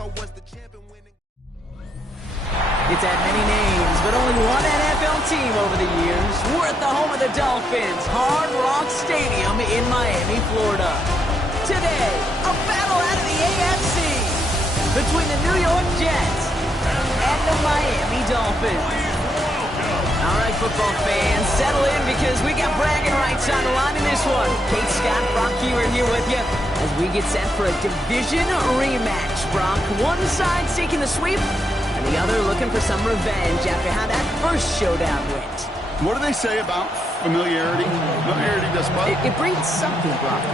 It's had many names, but only one NFL team over the years. We're at the home of the Dolphins, Hard Rock Stadium in Miami, Florida. Today, a battle out of the AFC between the New York Jets and the Miami Dolphins. All right, football fans, settle in because we got bragging rights on the line in this one. Kate, Scott, Brock Keewer here with you as we get set for a division rematch. Brock, one side seeking the sweep, and the other looking for some revenge after how that first showdown went. What do they say about familiarity? Familiarity does what? It breeds something, Brock.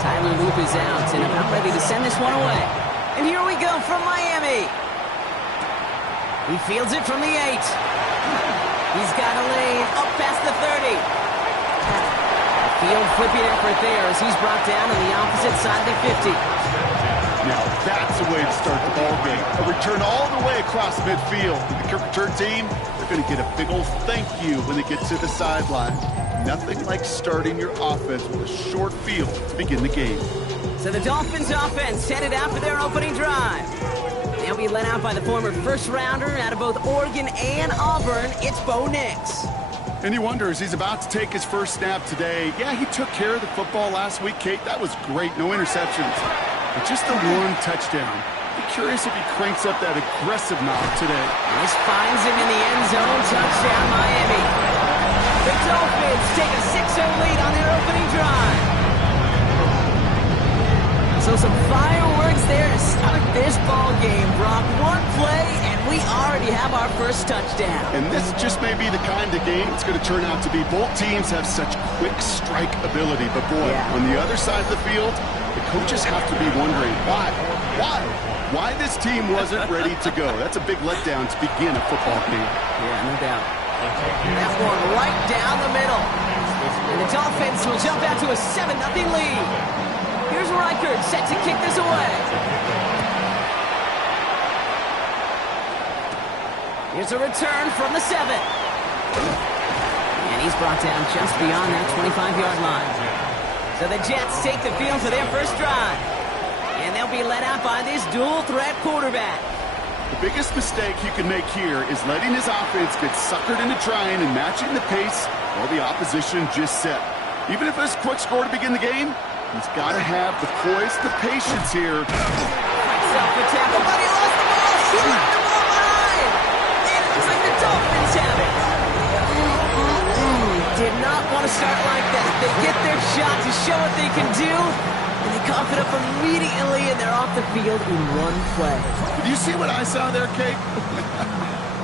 Tyler Loop is out and about ready to send this one away. And here we go from Miami. He fields it from the 8. He's got a lane up past the 30. Field flipping effort there as he's brought down on the opposite side of the 50. Now that's the way to start the ball game. A return all the way across midfield. The kick return team, they're going to get a big old thank you when they get to the sideline. Nothing like starting your offense with a short field to begin the game. So the Dolphins offense headed out for their opening drive. They'll be led out by the former first-rounder out of both Oregon and Auburn. It's Bo Nix. And you wonder, as he's about to take his first snap today, yeah, he took care of the football last week, Kate. That was great. No interceptions. But just the one touchdown. Be curious if he cranks up that aggressive knob today. This finds him in the end zone. Touchdown, Miami. The Dolphins take a 6-0 lead on their opening drive. So some fireworks there to start this ball game, Brock. One play, and we already have our first touchdown. And this just may be the kind of game it's going to turn out to be. Both teams have such quick strike ability. But, boy, on the other side of the field, the coaches have to be wondering, why? Why this team wasn't ready to go? That's a big letdown to begin a football game. Yeah, no doubt. That one right down the middle. And the Dolphins will jump out to a 7-0 lead. Here's Reichert set to kick this away. Here's a return from the 7. And he's brought down just beyond that 25-yard line. So the Jets take the field for their first drive. And they'll be led out by this dual-threat quarterback. The biggest mistake you can make here is letting his offense get suckered into trying and matching the pace while the opposition just set. Even if it's a quick score to begin the game, he's got to have the poise, the patience here. Fights up the tackle, but he lost the ball. He left the ball behind. And it looks like the Dolphins have it. Did not want to start like that. They get their shot to show what they can do. And they cough it up immediately, and they're off the field in one play. Did you see what I saw there, Kate?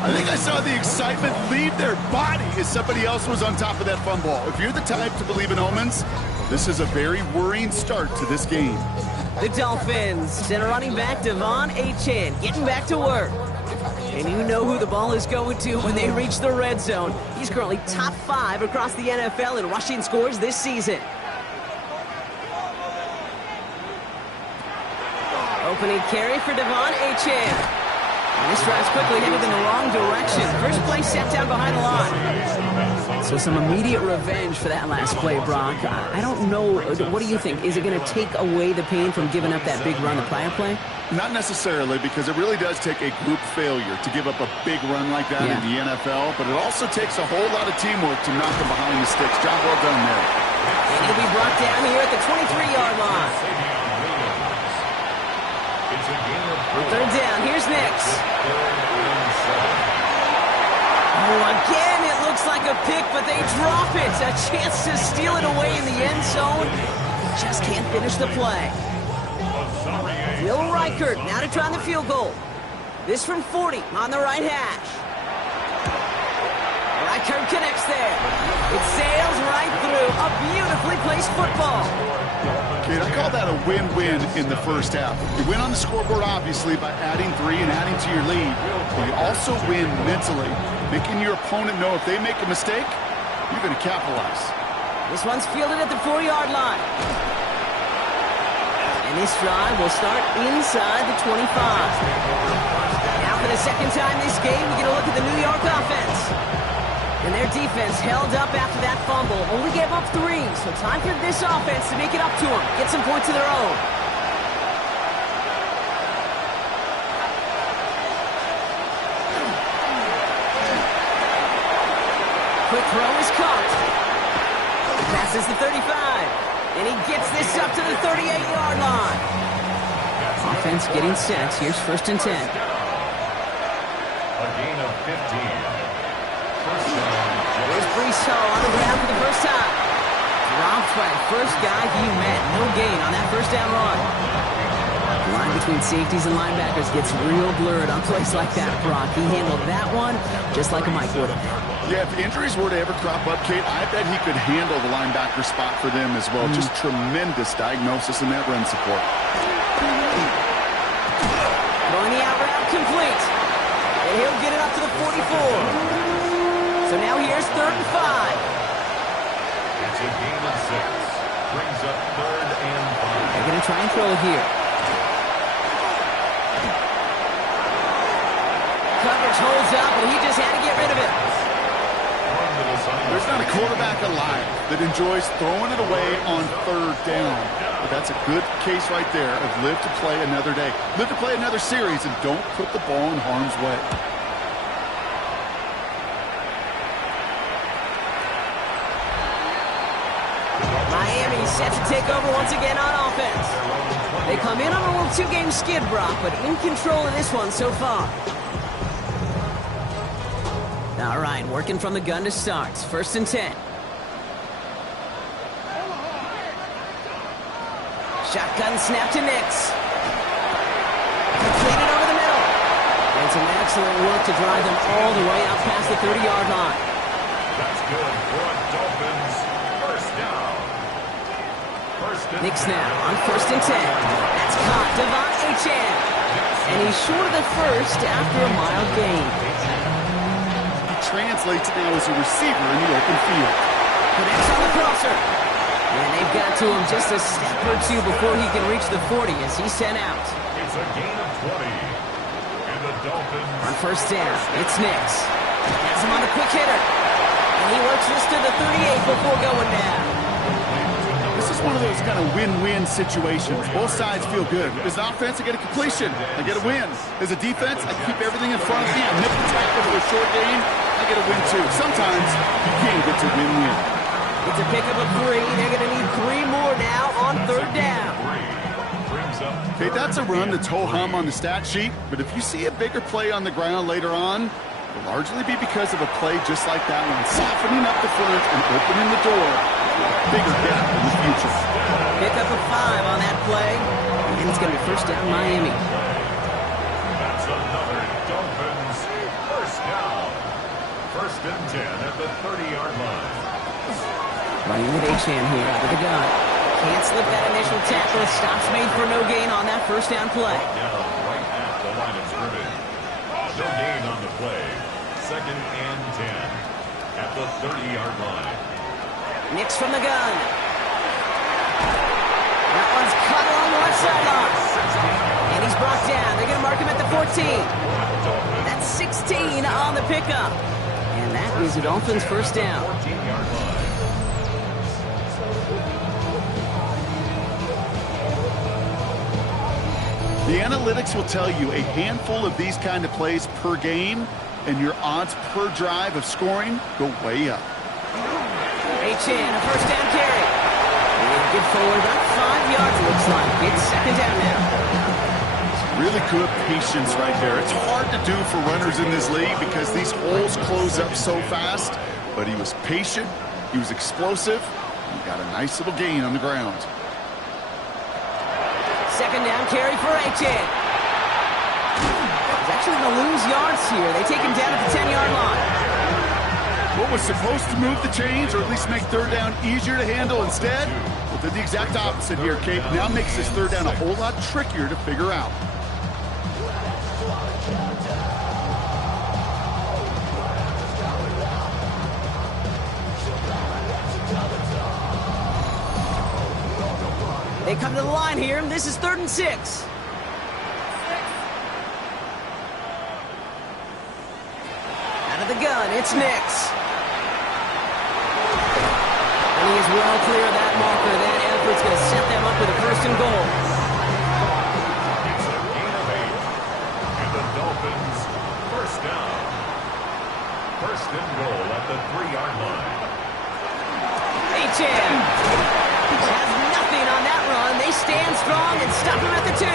I think I saw the excitement leave their body as somebody else was on top of that fun ball. If you're the type to believe in omens, this is a very worrying start to this game. The Dolphins send a running back, Devon Achane, getting back to work. And you know who the ball is going to when they reach the red zone. He's currently top 5 across the NFL in rushing scores this season. Opening carry for Devon Achane. And this drive's quickly headed in the wrong direction. First play set down behind the line. So some immediate revenge for that last play, Brock. I don't know. What do you think? Is it going to take away the pain from giving up that big run the prior play? Not necessarily, because it really does take a group failure to give up a big run like that in the NFL. But it also takes a whole lot of teamwork to knock them behind the sticks. Job well done there. And he'll be brought down here at the 23-yard line. On third down, here's Nix. Oh, again, it looks like a pick, but they drop it. A chance to steal it away in the end zone. Just can't finish the play. Will Reichert now to try the field goal. This from 40 on the right hash. Reichert connects there. It sails right through. A beautifully placed football. Kid, I call that a win-win in the first half. You win on the scoreboard, obviously, by adding 3 and adding to your lead. But you also win mentally, making your opponent know if they make a mistake, you're going to capitalize. This one's fielded at the 4-yard line. And this drive will start inside the 25. Now for the second time this game, we get a look at the New York offense. And their defense held up after that fumble. Only gave up 3, so time for this offense to make it up to them. Get some points of their own. Quick throw is caught. Passes the 35. And he gets this up to the 38-yard line. Offense getting set. Here's 1st and 10. A gain of 15. Here's Brees Hall on the ground for the first time. Dropped by the first guy he met. No gain on that first down run. The line between safeties and linebackers gets real blurred on plays like that, Brock. He handled that one just like a Mike would have. Yeah, if injuries were to ever crop up, Kate, I bet he could handle the linebacker spot for them as well. Just tremendous diagnosis in that run support. Throwing the out route complete. And he'll get it up to the 44. So now here's 3rd and 5. It's a gain of 6. Brings up 3rd and 5. They're going to try and throw it here. Coverage holds up, and he just had to get rid of it. There's not a quarterback alive that enjoys throwing it away on 3rd down. But that's a good case right there of live to play another day. Live to play another series, and don't put the ball in harm's way. Miami set to take over once again on offense. They come in on a little 2-game skid, Brock, but in control of this one so far. All right, working from the gun to start. 1st and 10. Shotgun snap to Nix. Completed over the middle. And some excellent work to drive them all the way out past the 30-yard line. That's good for a Dolphins first down. Nix now on 1st and 10. That's caught. Devon Achane. And he's short of the first after a mild gain. Translates now as a receiver in the open field. Connects on the crosser. And they've got to him just a step or 2 before he can reach the 40 as he's sent out. It's a gain of 20. And the Dolphins on 1st down, it's Nix. Has him on the quick hitter. And he works this to the 38 before going down. This is one of those kind of win-win situations. Both sides feel good. As an offense, I get a completion. I get a win. As a defense, I keep everything in front of me. I nip the tackle for a short gain. I get a win, too. Sometimes you can't get to win-win. It's a pickup of 3. They're going to need 3 more now on 3rd down. Okay, that's a run that's ho-hum on the stat sheet. But if you see a bigger play on the ground later on, it'll largely be because of a play just like that one. Softening up the front and opening the door. Bigger gap in the future. Pick up a 5 on that play. And it's going to be 1st down Miami. That's another Dolphins first down. 1st and 10 at the 30-yard line. Running with Achane here out of the gun. Can't slip that initial tackle. Stops made for no gain on that 1st down play. Down right at the line of scrimmage. No gain on the play. 2nd and 10 at the 30-yard line. Nix from the gun. That one's cut along the left sideline. And he's brought down. They're going to mark him at the 14. That's 16 on the pickup. And that is the Dolphins' 1st down. 14-yard line. The analytics will tell you a handful of these kind of plays per game, and your odds per drive of scoring go way up. Achane, a 1st down carry. And get forward about 5 yards, it looks like. It's 2nd down now. Really good patience right there. It's hard to do for runners in this league because these holes close up so fast, but he was patient, he was explosive, and he got a nice little gain on the ground. 2nd down carry for Achane. He's actually going to lose yards here. They take him down at the 10-yard line. What was supposed to move the chains or at least make 3rd down easier to handle instead? Well, did the exact opposite here, Kate. Now makes this 3rd down a whole lot trickier to figure out. They come to the line here. This is 3rd and 6. Out of the gun, it's Nix. he is well clear of that marker. That effort's going to set them up with a first and goal. It's a gain of 8. And the Dolphins, first down. First and goal at the 3-yard line. H.M. has nothing on that run. They stand strong and stop him at the 2.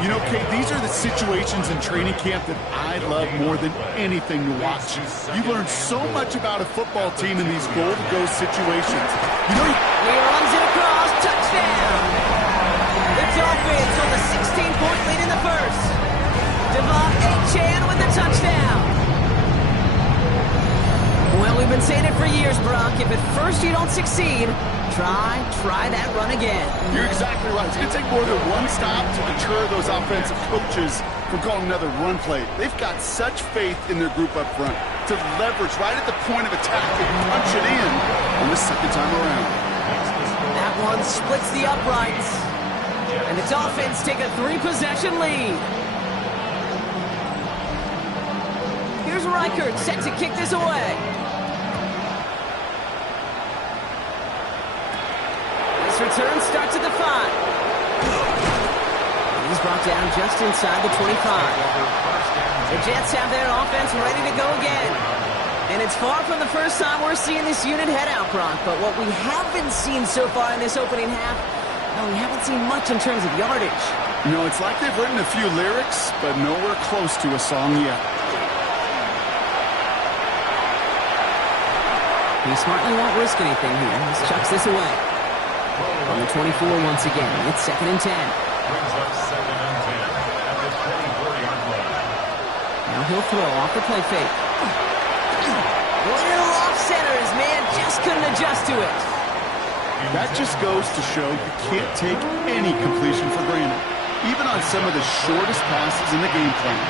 You know, Kate, these are the situations in training camp that I love more than anything to watch. You learn so much about a football team in these goal-to-go situations. You know, he runs it across, touchdown! The Dolphins hold a 16-point lead in the first. Devon Achane with the touchdown. Well, we've been saying it for years, Brock. If at first you don't succeed, try that run again. You're exactly right. It's going to take more than one stop to deter those offensive coaches from calling another run play. They've got such faith in their group up front to leverage right at the point of attack and punch it in on the second time around. That one splits the uprights. And the Dolphins take a 3-possession lead. Here's Reichert set to kick this away. Return starts at the 5. He's brought down just inside the 25. The Jets have their offense ready to go again. And it's far from the first time we're seeing this unit head out, Brock. But what we haven't seen so far in this opening half, well, we haven't seen much in terms of yardage. You know, it's like they've written a few lyrics, but nowhere close to a song yet. He smartly won't risk anything here. He chucks this away. On the 24 once again. It's 2nd and 10. Brings up 2nd and 10 at the 24-yard line. Now he'll throw off the play fake. Little off center. His man just couldn't adjust to it. That just goes to show you can't take any completion for granted, even on some of the shortest passes in the game plan.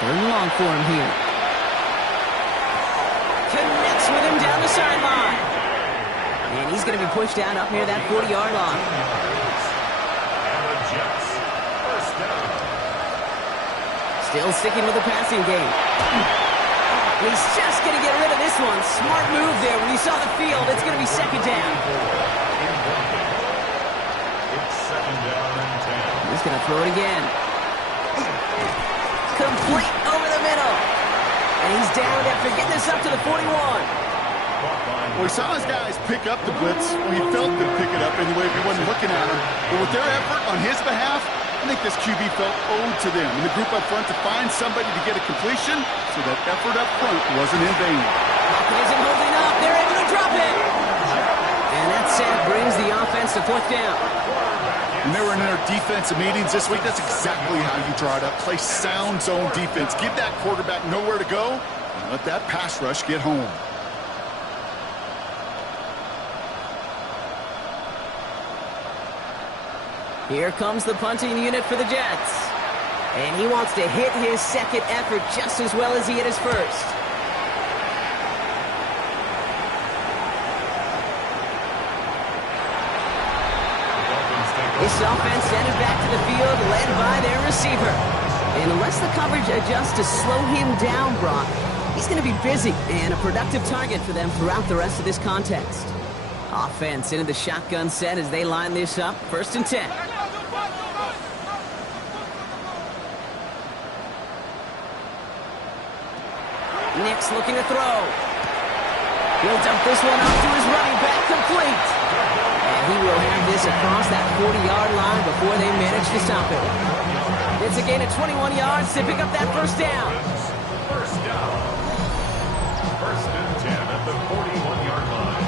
3rd and long for him here. Connects with him down the sideline. And he's going to be pushed down up near that 40-yard line. And the Jets, first down. Still sticking with the passing game. He's just going to get rid of this one. Smart move there. When you saw the field, it's going to be 2nd down. It's 2nd down and 10. He's going to throw it again. Complete over the middle. And he's down after getting this up to the 41. Well, we saw his guys pick up the blitz. We felt them pick it up anyway if he wasn't looking at him. But with their effort on his behalf, I think this QB felt owed to them and the group up front to find somebody to get a completion so that effort up front wasn't in vain. Pocket isn't holding up. They're able to drop it. And that sack brings the offense to 4th down. When they were in their defensive meetings this week, that's exactly how you draw it up. Play sound zone defense. Give that quarterback nowhere to go and let that pass rush get home. Here comes the punting unit for the Jets. And he wants to hit his second effort just as well as he hit his first. This offense sent it back to the field, led by their receiver. And unless the coverage adjusts to slow him down, Brock, he's going to be busy and a productive target for them throughout the rest of this contest. Offense into the shotgun set as they line this up. 1st and 10. Nick's looking to throw. He'll dump this one off to his running back, complete. And he will have this across that 40-yard line before they manage to stop it. It's a gain of 21 yards to pick up that first down. First down. 1st and 10 at the 41-yard line.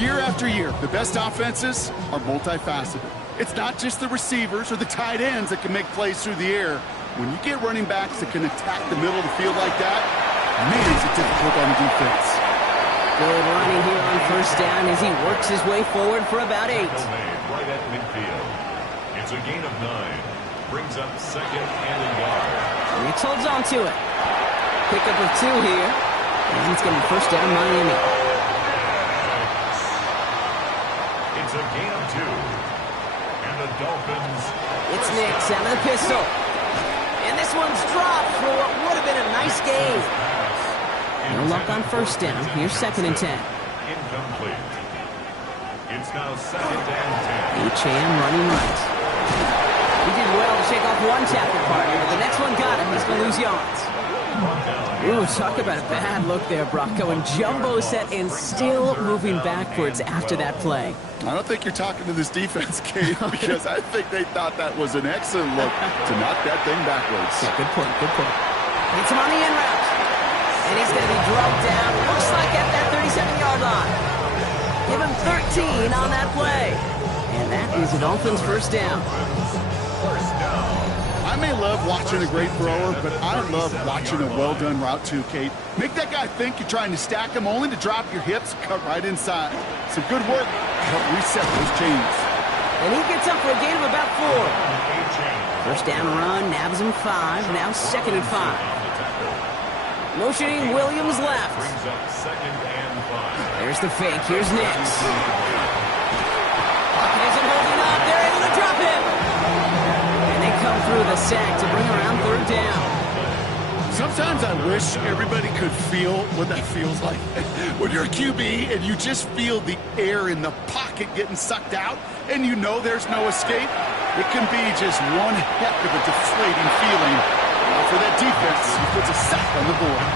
Year after year, the best offenses are multifaceted. It's not just the receivers or the tight ends that can make plays through the air. When you get running backs that can attack the middle of the field like that, man, is it difficult on the defense. Good running here on 1st down as he works his way forward for about 8. Right at midfield. It's a gain of 9. Brings up 2nd and a yard. Reach holds on to it. Pickup of 2 here. And it's going to be 1st down Miami. It's a gain of 2. And the Dolphins. It's Nix out of the pistol. And this one's dropped for what would have been a nice gain. No luck on first down. Here's 2nd and 10. Incomplete. It's now 2nd and 10. H.A.M. running right. He did well to shake off one tackle partner, but the next one got him. He's going to lose yards. Ooh, talk about a bad look there, Brock. Going jumbo set and still moving backwards after that play. I don't think you're talking to this defense, Kate, because I think they thought that was an excellent look to knock that thing backwards. Yeah, good point, good point. It's him on the in route. And he's going to be drugged down, looks like at that 37-yard line. Give him 13 on that play. And that is the Dolphins' first down. I may love watching a great thrower, but I love watching a well-done route too, Kate. Make that guy think you're trying to stack him only to drop your hips, cut right inside. Some good work to help reset those chains. And he gets up for a gain of about 4. First down run, nabs him 5, now 2nd and 5. Motioning Williams left. There's the fake, here's Nix. Pocket isn't holding up, they're able to drop him. Come through the sack to bring around 3rd down. Sometimes I wish everybody could feel what that feels like. When you're a QB and you just feel the air in the pocket getting sucked out and you know there's no escape, it can be just one heck of a deflating feeling for that defense who puts a sack on the board.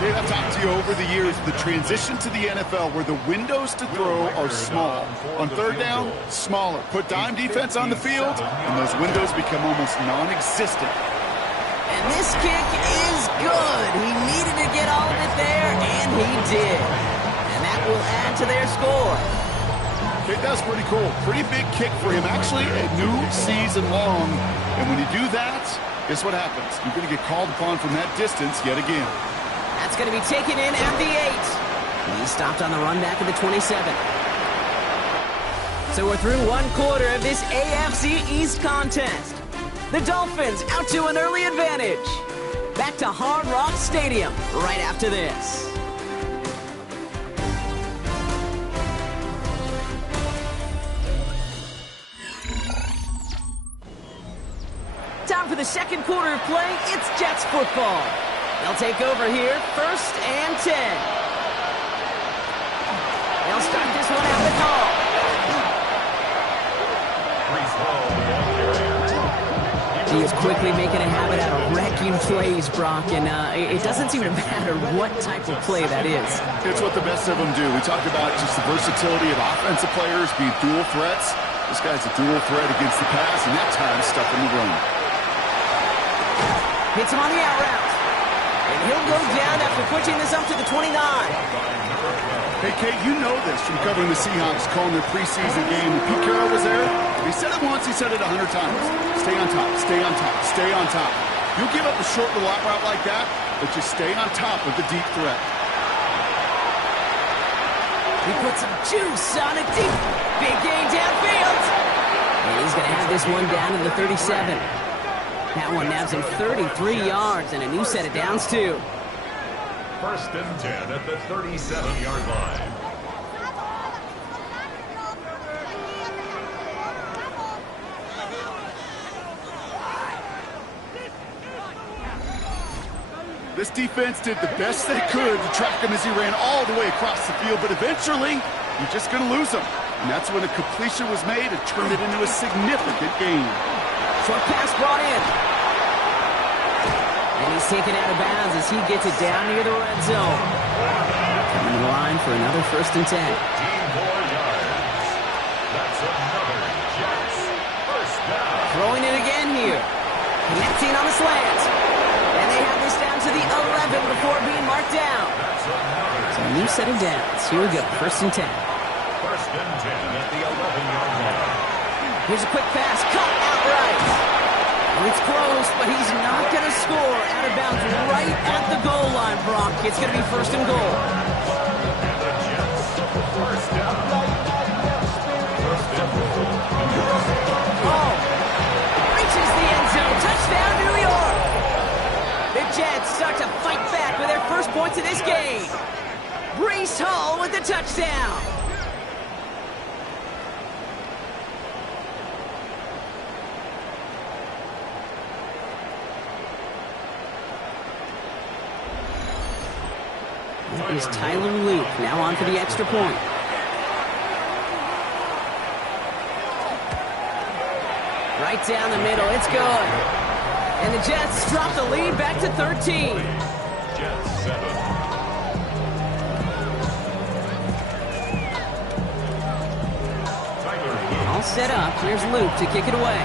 Dave, I've talked to you over the years, the transition to the NFL where the windows to throw are small. On 3rd down, smaller. Put dime defense on the field, and those windows become almost non-existent. And this kick is good. He needed to get all of it there, and he did. And that will add to their score. Okay, that's pretty cool. Pretty big kick for him. Actually, a new season long. And when you do that, guess what happens? You're going to get called upon from that distance yet again. That's going to be taken in at the 8. He stopped on the run back at the 27. So we're through one quarter of this AFC East contest. The Dolphins out to an early advantage. Back to Hard Rock Stadium right after this. Time for the second quarter of play. It's Jets football. They'll take over here, 1st and 10. They'll start this one out with Hall. He is quickly making a habit out of wrecking plays, Brock, and it doesn't seem to matter what type of play that is. It's what the best of them do. We talked about just the versatility of offensive players being dual threats. This guy's a dual threat against the pass, and that time stuck in the run. Hits him on the out route. And he'll go down after pushing this up to the 29. Hey, Kate, you know this from covering the Seahawks, calling their preseason game. When Pete Carroll was there, he said it once, he said it 100 times. Stay on top, stay on top, stay on top. You'll give up a short little out route like that, but just stay on top of the deep threat. He puts some juice on a deep, big gain downfield. And he's going to have this one down to the 37. That one nabs him 33 yards and a new set of downs, too. 1st and 10 at the 37-yard line. This defense did the best they could to track him as he ran all the way across the field, but eventually, you're just going to lose him. And that's when a completion was made and turned it into a significant gain. Short pass brought in. And he's taken out of bounds as he gets it down near the red zone. Coming to the line for another 1st and 10. 15 more yards. That's another Jets first down. Throwing it again here. Connecting on the slant. And they have this down to the 11 before being marked down. So a new set of downs. Here we go, 1st and 10. 1st and 10 at the 11-yard line. Here's a quick pass, cut outright. It's close, but he's not going to score out of bounds right at the goal line, Brock. It's going to be 1st and goal. And the Jets first down. 1st and goal. Oh, reaches the end zone. Touchdown, New York. The Jets start to fight back with their first points of this game. Breece Hall with the touchdown. is Tyler Luke, now on for the extra point. Right down the middle, it's good. And the Jets drop the lead back to 13. Jets 7. All set up. Here's Luke to kick it away.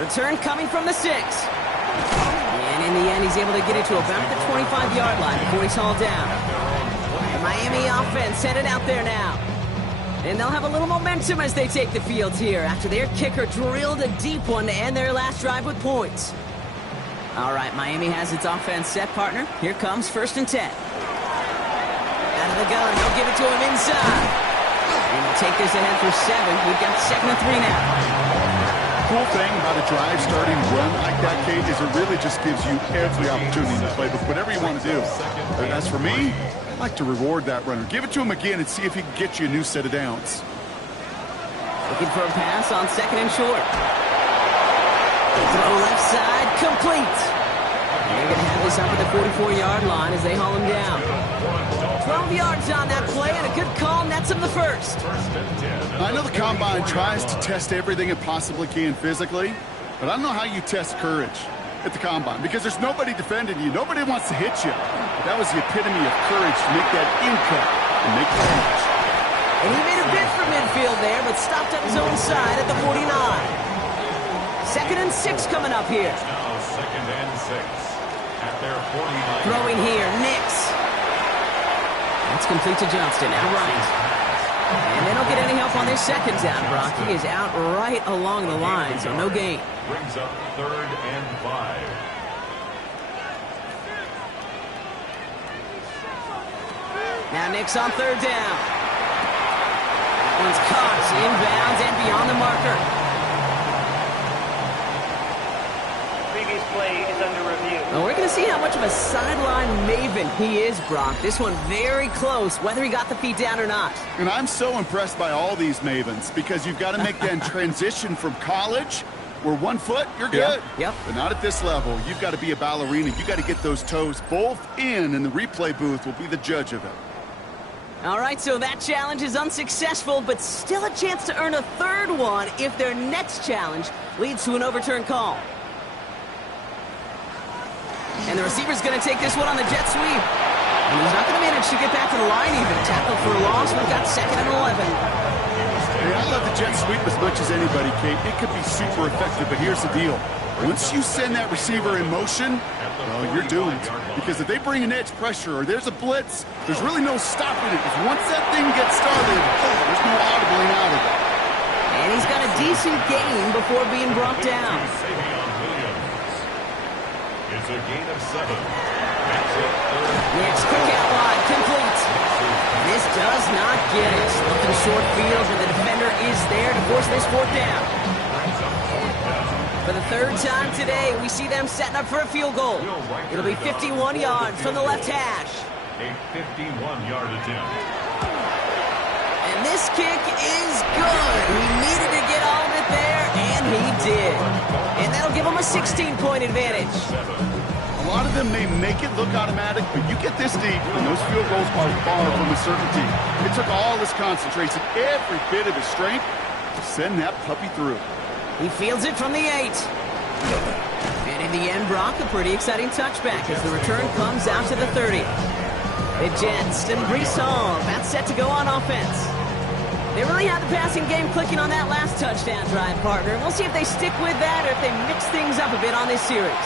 Return coming from the 6. And in the end, he's able to get it to about the 25-yard line before he's hauled down. The Miami offense headed out there now. And they'll have a little momentum as they take the field here after their kicker drilled a deep one to end their last drive with points. All right, Miami has its offense set, partner. Here comes 1st and 10. Out of the gun, they'll give it to him inside. And they'll take this ahead for 7. We've got 2nd and 3 now. Cool thing about a drive starting run like that, Kate, is it really just gives you every opportunity to play with whatever you want to do. And as for me, I like to reward that runner. Give it to him again and see if he can get you a new set of downs. Looking for a pass on 2nd and short. Throw left side, complete. They're going to have this up at the 44-yard line as they haul him down. 12 yards on that play, and a good call nets him the 1st. I know the Combine tries to test everything it possibly can physically, but I don't know how you test courage at the Combine because there's nobody defending you. Nobody wants to hit you. But that was the epitome of courage to make that in-cut and make the catch. And he made a bid for midfield there, but stopped at his own side at the 49. 2nd and 6 coming up here. Now 2nd and 6 at their 49. Throwing here, Nix. That's complete to Johnston, outright. And they don't get any help on this 2nd down, Brock. He is out right along the line, so no gain. Brings up 3rd and 5. Now Nix on 3rd down. That one's caught, inbounds and beyond the marker. Previous play is under review. Well, we're going to see how much of a sideline maven he is, Brock. This one very close, whether he got the feet down or not. And I'm so impressed by all these mavens because you've got to make that transition from college where 1 foot, you're good. Yep. But not at this level. You've got to be a ballerina. You've got to get those toes both in, and the replay booth will be the judge of it. All right, so that challenge is unsuccessful, but still a chance to earn a 3rd one if their next challenge leads to an overturned call. And the receiver's going to take this one on the jet sweep. And he's not going to manage to get back to the line even. Tackle for a loss. We've got 2nd and 11. Hey, I love the jet sweep as much as anybody, Kate. It could be super effective, but here's the deal. Once you send that receiver in motion, well, you're doomed. Because if they bring an edge pressure or there's a blitz, there's really no stopping it. Because once that thing gets started, there's no audibling out of it. And he's got a decent gain before being brought down. It's a gain of 7. That's it. Next quick out wide, complete. This does not get it. Looking short field, and the defender is there to force this 4th down. For the 3rd time today, we see them setting up for a field goal. It'll be 51 yards from the left hash. A 51-yard attempt. And this kick is good. He needed to get all of it there, and he did. And that'll give him a 16-point advantage. A lot of them may make it look automatic, but you get this deep, and those field goals are far from a certainty. It took all his concentration, every bit of his strength, to send that puppy through. He fields it from the 8. And in the end, Brock, a pretty exciting touchback as the return comes out to the 30. The Jets and Breece Hall about set to go on offense. They really had the passing game clicking on that last touchdown drive, partner. We'll see if they stick with that or if they mix things up a bit on this series.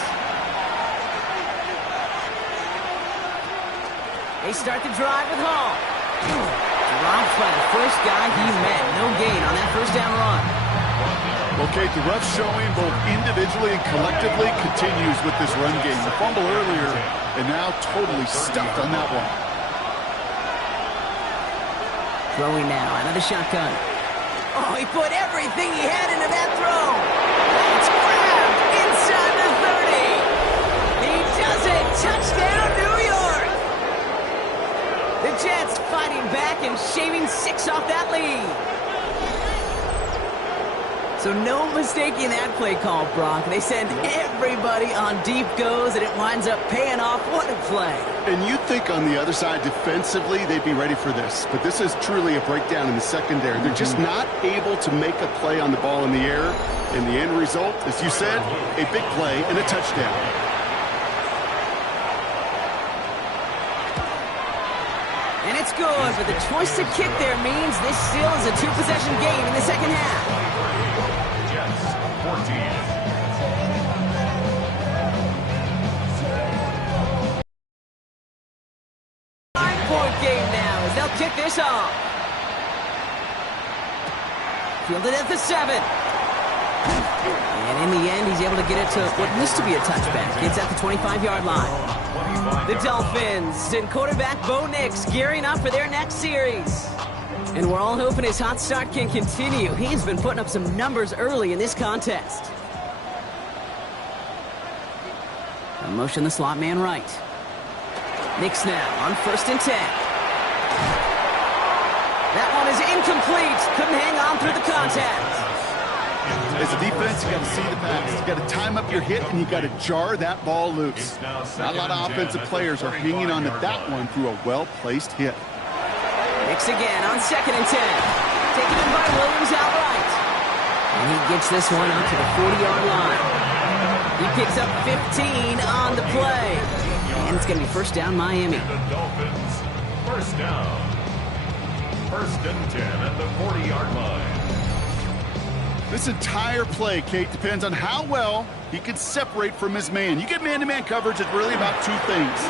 They start the drive with Hall. Dropped by the first guy he met. No gain on that 1st down run. Okay, the rough showing both individually and collectively continues with this run game. The fumble earlier, and now totally stuffed on that one. Throwing now, out of the shotgun. Oh, he put everything he had into that throw. It's grabbed inside the 30. He does it. Touchdown, New York. The Jets fighting back and shaving 6 off that lead. So no mistaking that play call, Brock. They send everybody on deep goes, and it winds up paying off. What a play. And you'd think on the other side defensively they'd be ready for this. But this is truly a breakdown in the secondary. They're just not able to make a play on the ball in the air. And the end result, as you said, a big play and a touchdown. And it's good, but the choice to kick there means this still is a two-possession game in the second half. Jets, 14. Game now as they'll kick this off. Fielded at the 7. And in the end, he's able to get it to what used to be a touchback. It's at the 25-yard line. The Dolphins and quarterback Bo Nix gearing up for their next series. And we're all hoping his hot start can continue. He's been putting up some numbers early in this contest. A motion the slot man right. Nix now on 1st and 10. That one is incomplete. Couldn't hang on through the contact. As a defense, you got to see the pass. You got to time up your hit, and you got to jar that ball loose. Not a lot of offensive players are hanging on to that one through a well-placed hit. Nix again on 2nd and 10. Taken in by Williams outright. And he gets this one out to the 40-yard line. He picks up 15 on the play. And it's going to be first down, Miami. The Dolphins, first down. 1st and 10 at the 40-yard line. This entire play, Kate, depends on how well he can separate from his man. You get man-to-man coverage, it's really about two things: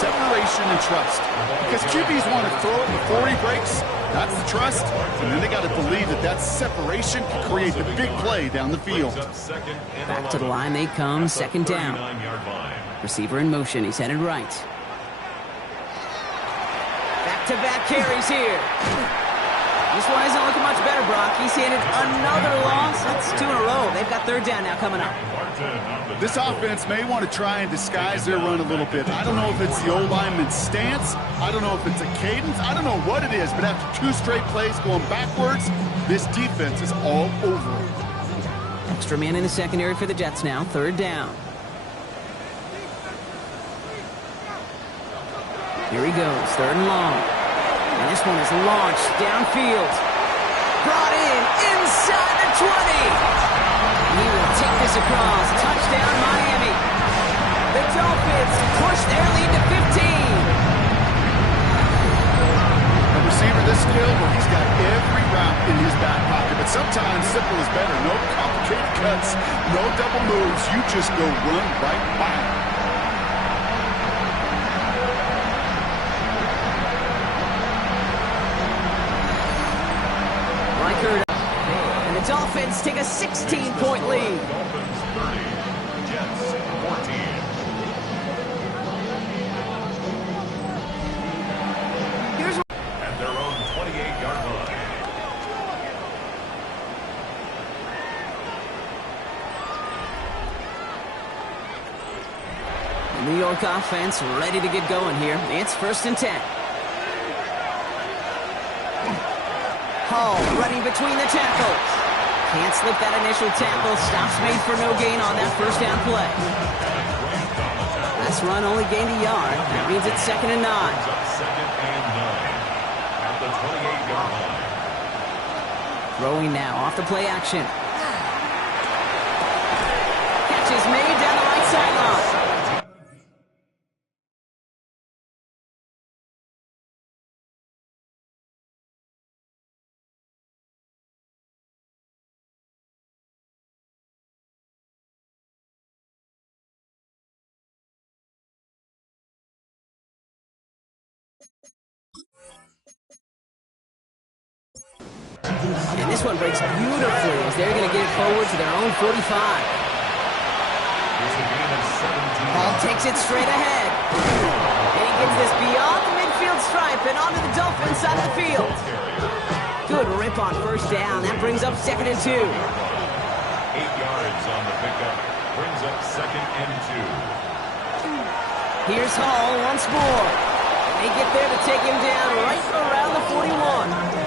separation and trust. Because QBs want to throw it before he breaks. That's the trust. And then they got to believe that that separation can create the big play down the field. Back to the line they come, 2nd down. Receiver in motion, he's headed right. Back-to-back carries here. This one isn't looking much better, Brock. He's handed another loss. That's 2 in a row. They've got 3rd down now coming up. This offense may want to try and disguise their run a little bit. I don't know if it's the O-lineman's stance. I don't know if it's a cadence. I don't know what it is. But after 2 straight plays going backwards, this defense is all over it. Extra man in the secondary for the Jets now. 3rd down. Here he goes, 3rd and long. And this one is launched downfield. Brought in inside the 20. He will take this across. Touchdown, Miami. The Dolphins push their lead to 15. A receiver this skilled, well, he's got every route in his back pocket. But sometimes simple is better. No complicated cuts, no double moves. You just go run right by him. And the Dolphins take a 16-point lead. Dolphins 30, Jets 14. Here's At their own 28-yard line. the New York offense ready to get going here. It's 1st and 10. Hall running between the tackles. Can't slip that initial tackle. Stops made for no gain on that 1st down play. Last run only gained a yard. That means it's 2nd and 9. Second and 9 at the 28-yard line. Throwing now off the play action. Catch is made down the right sideline. And this one breaks beautifully as they're going to get it forward to their own 45. Ball takes it straight ahead. And he gets this beyond the midfield stripe and onto the Dolphins side of the field. Good rip on 1st down. That brings up 2nd and 2. 8 yards on the pickup. Brings up 2nd and 2. Here's Hall once more. They get there to take him down right around the 41.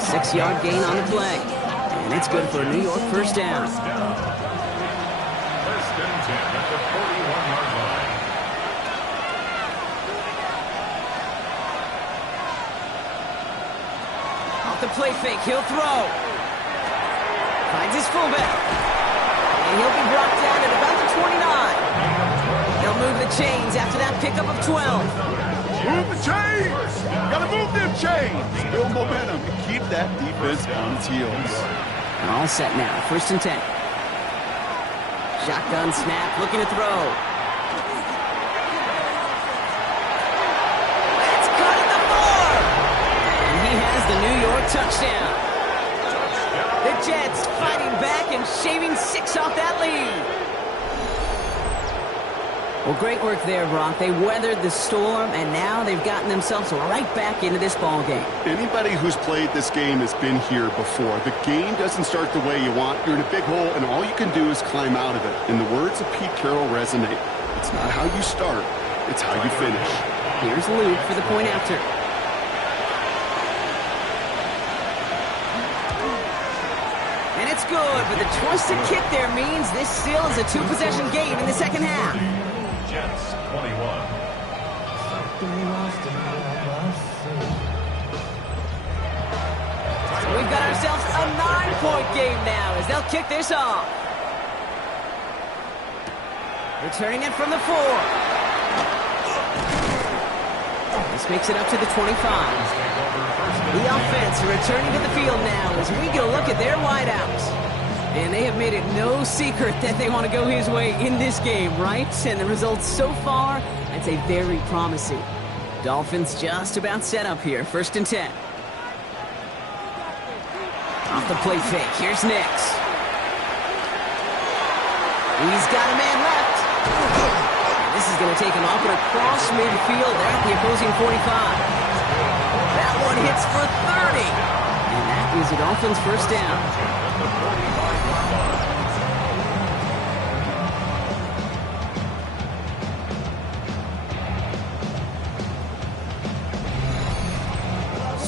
6-yard gain on the play. And And it's good for a New York first down. First and 10 at the 41-yard line. Off the play fake, he'll throw. Finds his fullback. And he'll be brought down at about the 29. They'll move the chains after that pickup of 12. Move the chains! Gotta move them chains! Build momentum and keep that defense on its heels. All set now, first and 10. Shotgun snap, looking to throw. That's cut at the 4! And he has the New York touchdown. The Jets fighting back and shaving 6 off that lead. Well, great work there, Brock. They weathered the storm, and now they've gotten themselves right back into this ball game. Anybody who's played this game has been here before. The game doesn't start the way you want. You're in a big hole, and all you can do is climb out of it. And the words of Pete Carroll resonate. It's not how you start, it's how you finish. Here's Luke for the point after. And it's good, but the choice to kick there means this still is a 2-possession game in the second half. Jets 21. So we've got ourselves a 9-point game now as they'll kick this off. Returning it from the 4. This makes it up to the 25. The offense returning to the field now as we get a look at their wideouts. And they have made it no secret that they want to go his way in this game, right? And the results so far, I'd say very promising. Dolphins just about set up here, first and 10. Off the play fake, here's Nix. He's got a man left. And this is going to take him up and across midfield there at the opposing 45. That one hits for 30. And that is a Dolphins first down.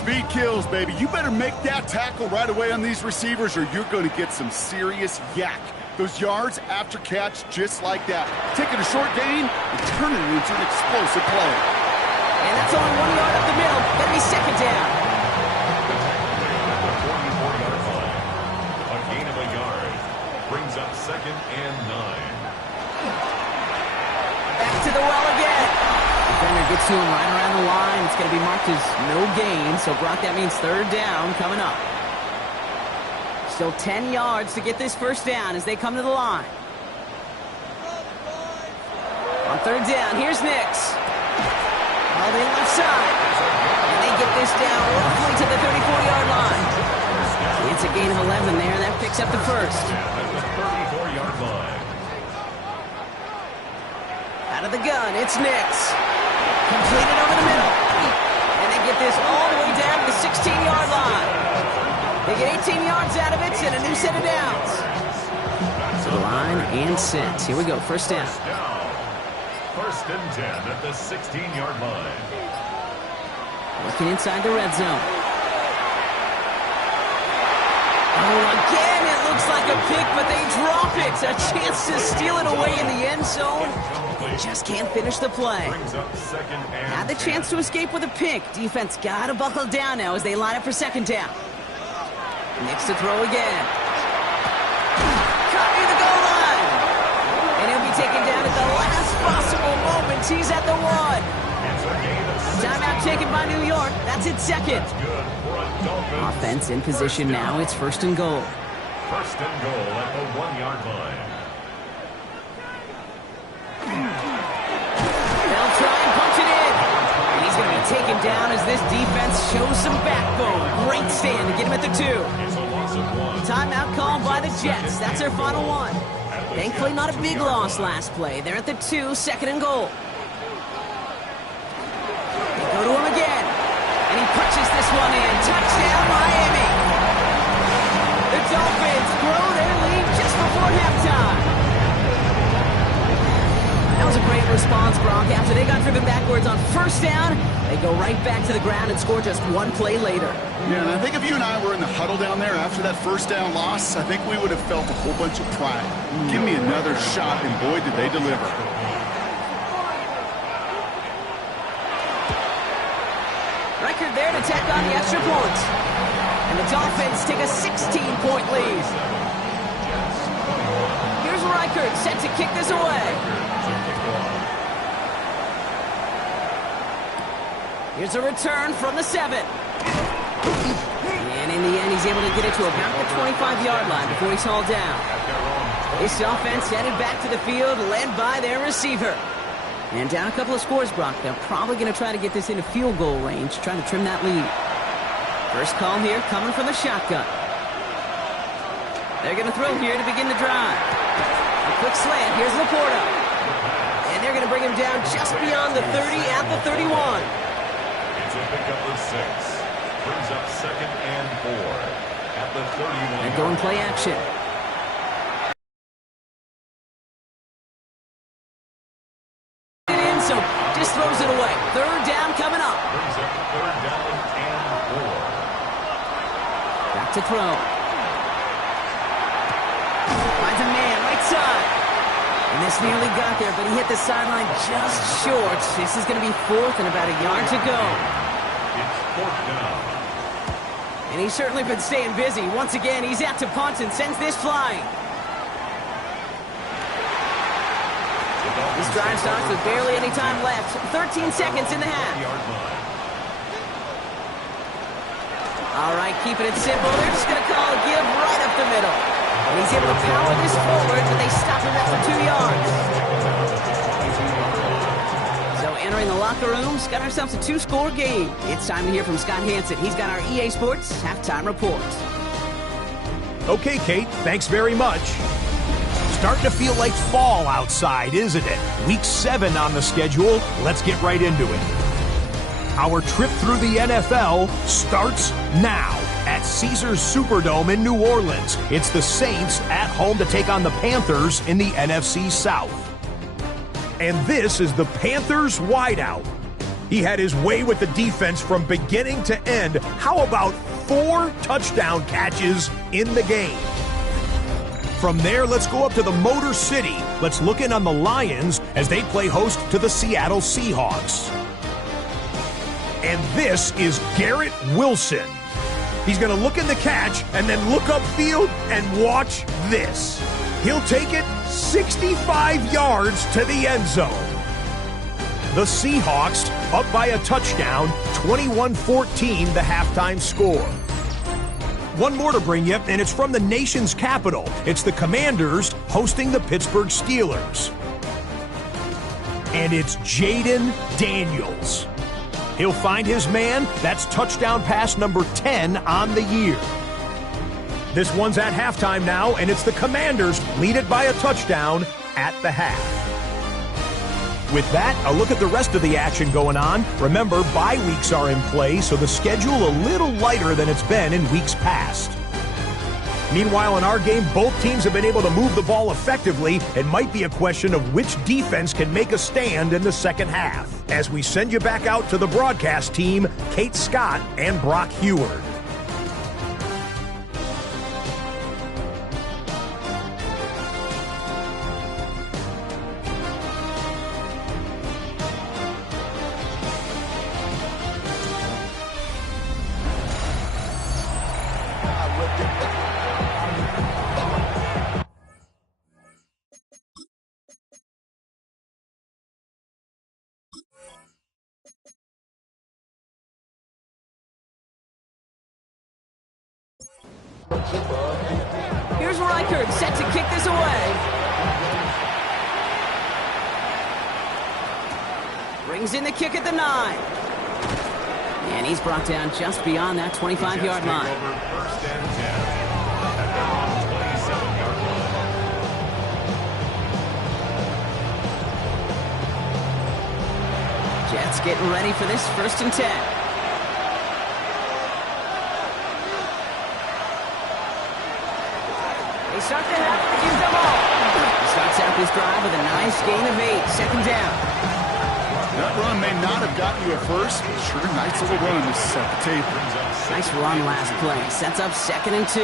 Speed kills, baby. You better make that tackle right away on these receivers or you're going to get some serious yak. Those yards after catch just like that. Taking a short gain and turning it into an explosive play. And that's only 1 yard up the middle. That'll be second down. A gain of a yard brings up second and 9. Back to the well again. Defender gets to him right around the line. It's going to be marked as no gain. So, Brock, that means third down coming up. Still 10 yards to get this first down as they come to the line. On third down, here's Nix. Held in left side. And they get this down roughly to the 34-yard line. It's a gain of 11 there. That picks up the first. At the 34-yard line. Out of the gun, it's Nix. Completed over the middle. And they get this all the way down to the 16-yard line. They get 18 yards out of it and a new set of downs. To the line and set. Here we go, first down. First and 10 at the 16-yard line. Looking inside the red zone. Oh, again, it looks like a pick, but they drop it. A chance to steal it away in the end zone. They just can't finish the play. Had the chance to escape with a pick. Defense got to buckle down now as they line up for second down. Nix to throw again. Cut near the goal line. And he'll be taken down at the last possible moment. He's at the 1. Timeout taken by New York. That's its second. Offense in position now. It's first and goal. First and goal at the 1-yard line. They'll try and punch it in. And he's going to be taken down as this defense shows some backbone. Great stand to get him at the 2. Timeout called by the Jets. That's their final one. Thankfully, not a big loss last play. They're at the 2, second and goal. They go to him again. And he punches this one in. Touchdown, Miami. The Dolphins grow their lead just before halftime. That was a great response, Gronk. After they got driven backwards on first down, they go right back to the ground and score just one play later. Yeah, and I think if you and I were in the huddle down there after that first down loss, I think we would have felt a whole bunch of pride. Give me another shot, and boy, did they deliver. Record there to tack on the extra point. And the Dolphins take a 16-point lead. Here's Reichert set to kick this away. Here's a return from the 7. And in the end, he's able to get it to about the 25-yard line before he's hauled down. This offense headed back to the field, led by their receiver. And down a couple of scores, Brock. They're probably going to try to get this into field goal range, trying to trim that lead. First call here coming from the shotgun. They're going to throw here to begin the drive. A quick slant. Here's Laporta. And they're going to bring him down just beyond the 30 at the 31. It's a pickup of 6. Brings up 2nd and 4 at the 31. And going play action. So just throws it away. Third down coming up. Brings up 3rd down and 4. Back to throw. Finds a man right side. And this nearly got there, but he hit the sideline just short. This is going to be 4th and about a yard to go. It's 4th down. And he's certainly been staying busy. Once again, he's out to punt and sends this flying. This drive starts with barely any time left. 13 seconds in the half. All right, keeping it simple. They're just going to call a give right up the middle. And he's able to power this forward, but they stop him after 2 yards. So entering the locker room, got ourselves a 2-score game. It's time to hear from Scott Hansen. He's got our EA Sports halftime report. Okay, Kate, thanks very much. Starting to feel like fall outside, isn't it? Week 7 on the schedule. Let's get right into it. Our trip through the NFL starts now at Caesars Superdome in New Orleans. It's the Saints at home to take on the Panthers in the NFC South. And this is the Panthers wideout. He had his way with the defense from beginning to end. How about 4 touchdown catches in the game? From there, let's go up to the Motor City. Let's look in on the Lions as they play host to the Seattle Seahawks. And this is Garrett Wilson. He's going to look in the catch and then look upfield and watch this. He'll take it 65 yards to the end zone. The Seahawks up by a touchdown, 21-14 the halftime score. One more to bring you, and it's from the nation's capital. It's the Commanders hosting the Pittsburgh Steelers. And it's Jaden Daniels. He'll find his man. That's touchdown pass number 10 on the year. This one's at halftime now, and it's the Commanders lead it by a touchdown at the half. With that, a look at the rest of the action going on. Remember, bye weeks are in play, so the schedule a little lighter than it's been in weeks past. Meanwhile, in our game, both teams have been able to move the ball effectively. It might be a question of which defense can make a stand in the second half. As we send you back out to the broadcast team, Kate Scott and Brock Heward. Here's Reichert set to kick this away. Brings in the kick at the 9. And he's brought down just beyond that 25-yard line. First and 10 at their own 27-yard line. Jets getting ready for this 1st and 10. They start the half, use them all. He starts out start this drive with a nice gain of 8. Second down. That run may not have gotten you at first, but sure, nice little run to set the table. Nice run last play. Sets up 2nd and 2.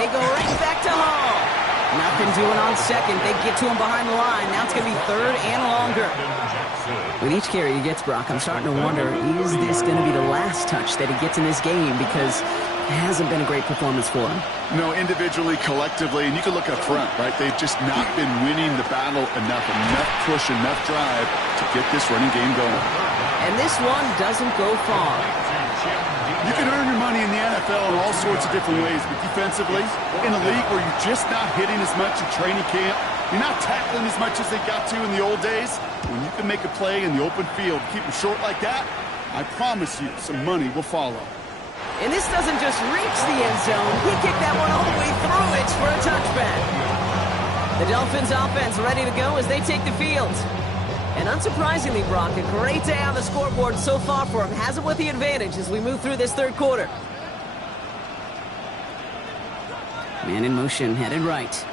They go right back to Hall. Nothing doing on 2nd. They get to him behind the line. Now it's going to be 3rd and longer. With each carry he gets, Brock, I'm starting to wonder, is this going to be the last touch that he gets in this game? Because it hasn't been a great performance for him. No, individually, collectively, and you can look up front, right? They've just not been winning the battle enough push, enough drive to get this running game going. And this one doesn't go far. You can earn your money in the NFL in all sorts of different ways, but defensively, in a league where you're just not hitting as much in training camp, you're not tackling as much as they got to in the old days, when you can make a play in the open field, keep them short like that, I promise you some money will follow. And this doesn't just reach the end zone. He kicked that one all the way through it for a touchback. The Dolphins offense ready to go as they take the field. And unsurprisingly, Brock, a great day on the scoreboard so far for him. Has it with the advantage as we move through this 3rd quarter. Man in motion, headed right.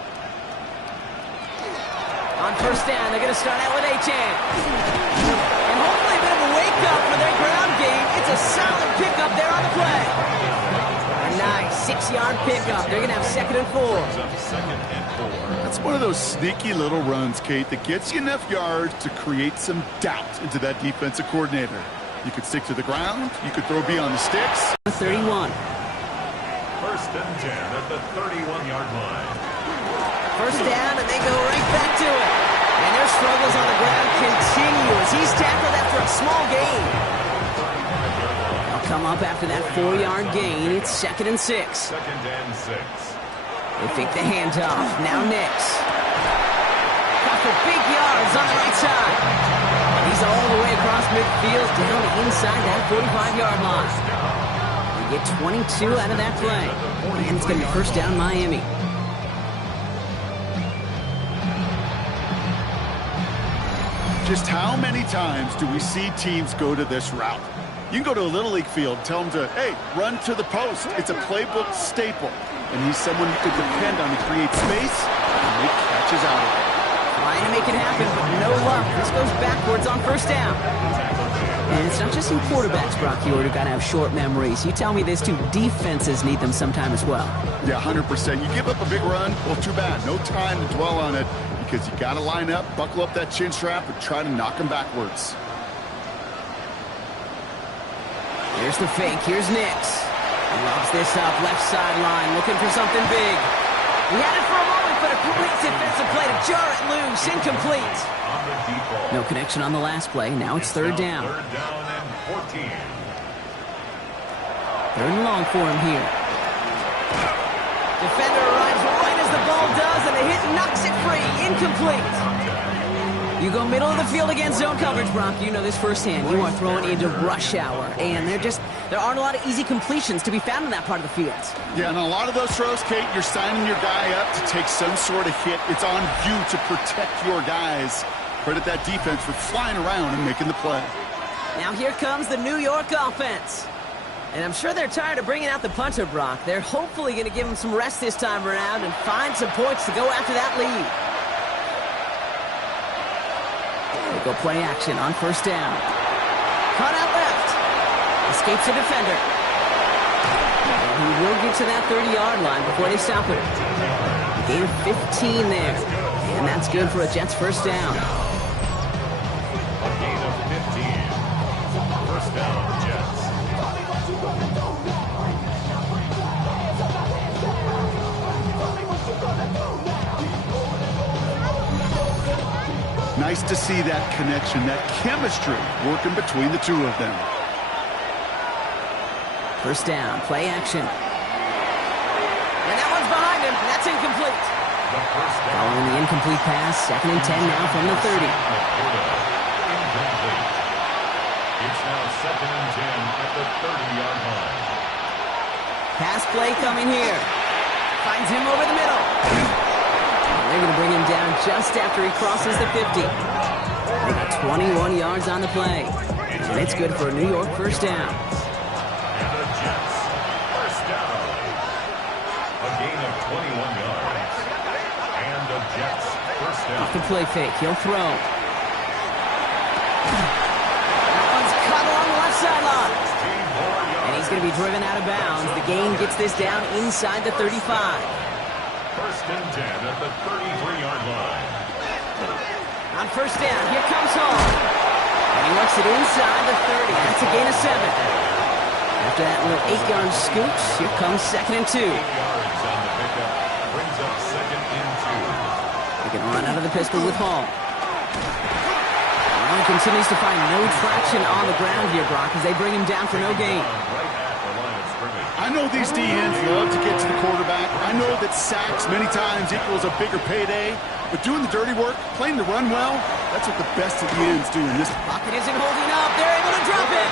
On 1st down, they're going to start out with Achane. And hopefully a bit of a wake-up for their ground game. It's a solid pickup there on the play. A nice 6-yard pickup. They're going to have 2nd and 4. That's one of those sneaky little runs, Kate, that gets you enough yards to create some doubt into that defensive coordinator. You could stick to the ground. You could throw beyond the sticks. 31. 1st and 10 at the 31-yard line. 1st down, and they go right back to it. And their struggles on the ground continue as he's tackled after a small gain. They'll come up after that 4-yard gain. It's 2nd and 6. 2nd and 6. They fake the handoff. Now Nix. Got for big yards on the right side. And he's all the way across midfield down inside that 45-yard line. They get 22 out of that play. And it's going to be 1st down Miami. Just how many times do we see teams go to this route? You can go to a Little League field, tell them to, hey, run to the post. It's a playbook staple. And he's someone you could depend on to create space and make catches out of it. Trying to make it happen, but no luck. This goes backwards on 1st down. And it's not just in quarterbacks, Brock, you got to have short memories. You tell me this too, defenses need them sometime as well. Yeah, 100%. You give up a big run, well, too bad. No time to dwell on it because you got to line up, buckle up that chin strap, and try to knock them backwards. Here's the fake. Here's Nix. He lobs this up, left sideline, looking for something big. He had it for a moment, but a great defensive play to jar it loose. Incomplete. No connection on the last play. Now it's 3rd down. 3rd down and 14. 3rd and long for him here. Defender arrives right as the ball does, and the hit knocks it free. Incomplete. You go middle of the field against zone coverage, Brock. You know this firsthand. You are throwing into rush hour, and there aren't a lot of easy completions to be found in that part of the field. Yeah, and a lot of those throws, Kate, you're signing your guy up to take some sort of hit. It's on you to protect your guys. Credit that defense for flying around and making the play. Now here comes the New York offense. And I'm sure they're tired of bringing out the punter, Brock. They're hopefully going to give him some rest this time around and find some points to go after that lead. They go play action on 1st down. Cut out left. Escapes a defender. And he will get to that 30-yard line before they stop it. A gain of 15 there. And that's good for a Jets 1st down. A gain of 15. 1st down, Jets. Nice to see that connection, that chemistry working between the two of them. 1st down, play action. And that one's behind him. That's incomplete. Following the incomplete pass, 2nd and 10 now from the 30. Incomplete. It's now 2nd and 10 at the 30-yard line. Pass play coming here. Finds him over the middle. They're going to bring him down just after he crosses the 50. They got 21 yards on the play. And it's good for a New York 1st down. And the Jets, 1st down. A the play fake. He'll throw. That one's cut along the left sideline. And he's going to be driven out of bounds. The gain gets this down inside the 35. First and 10 at the 33-yard line. On first down, here comes Hall. And he works it inside the 30. That's a gain of 7. After that little 8-yard scoot, here comes 2nd and 2. 8 yards on the pickup. Brings up 2nd and 2. They can run out of the pistol with Hall. He continues to find no traction on the ground here, Brock, as they bring him down for no gain. Right at the line of scrimmage. I know these D-ends love to get to the quarterback. I know that sacks many times equals a bigger payday. But doing the dirty work, playing the run well, that's what the best of the ends do in this. Pocket isn't holding up. They're able to drop it.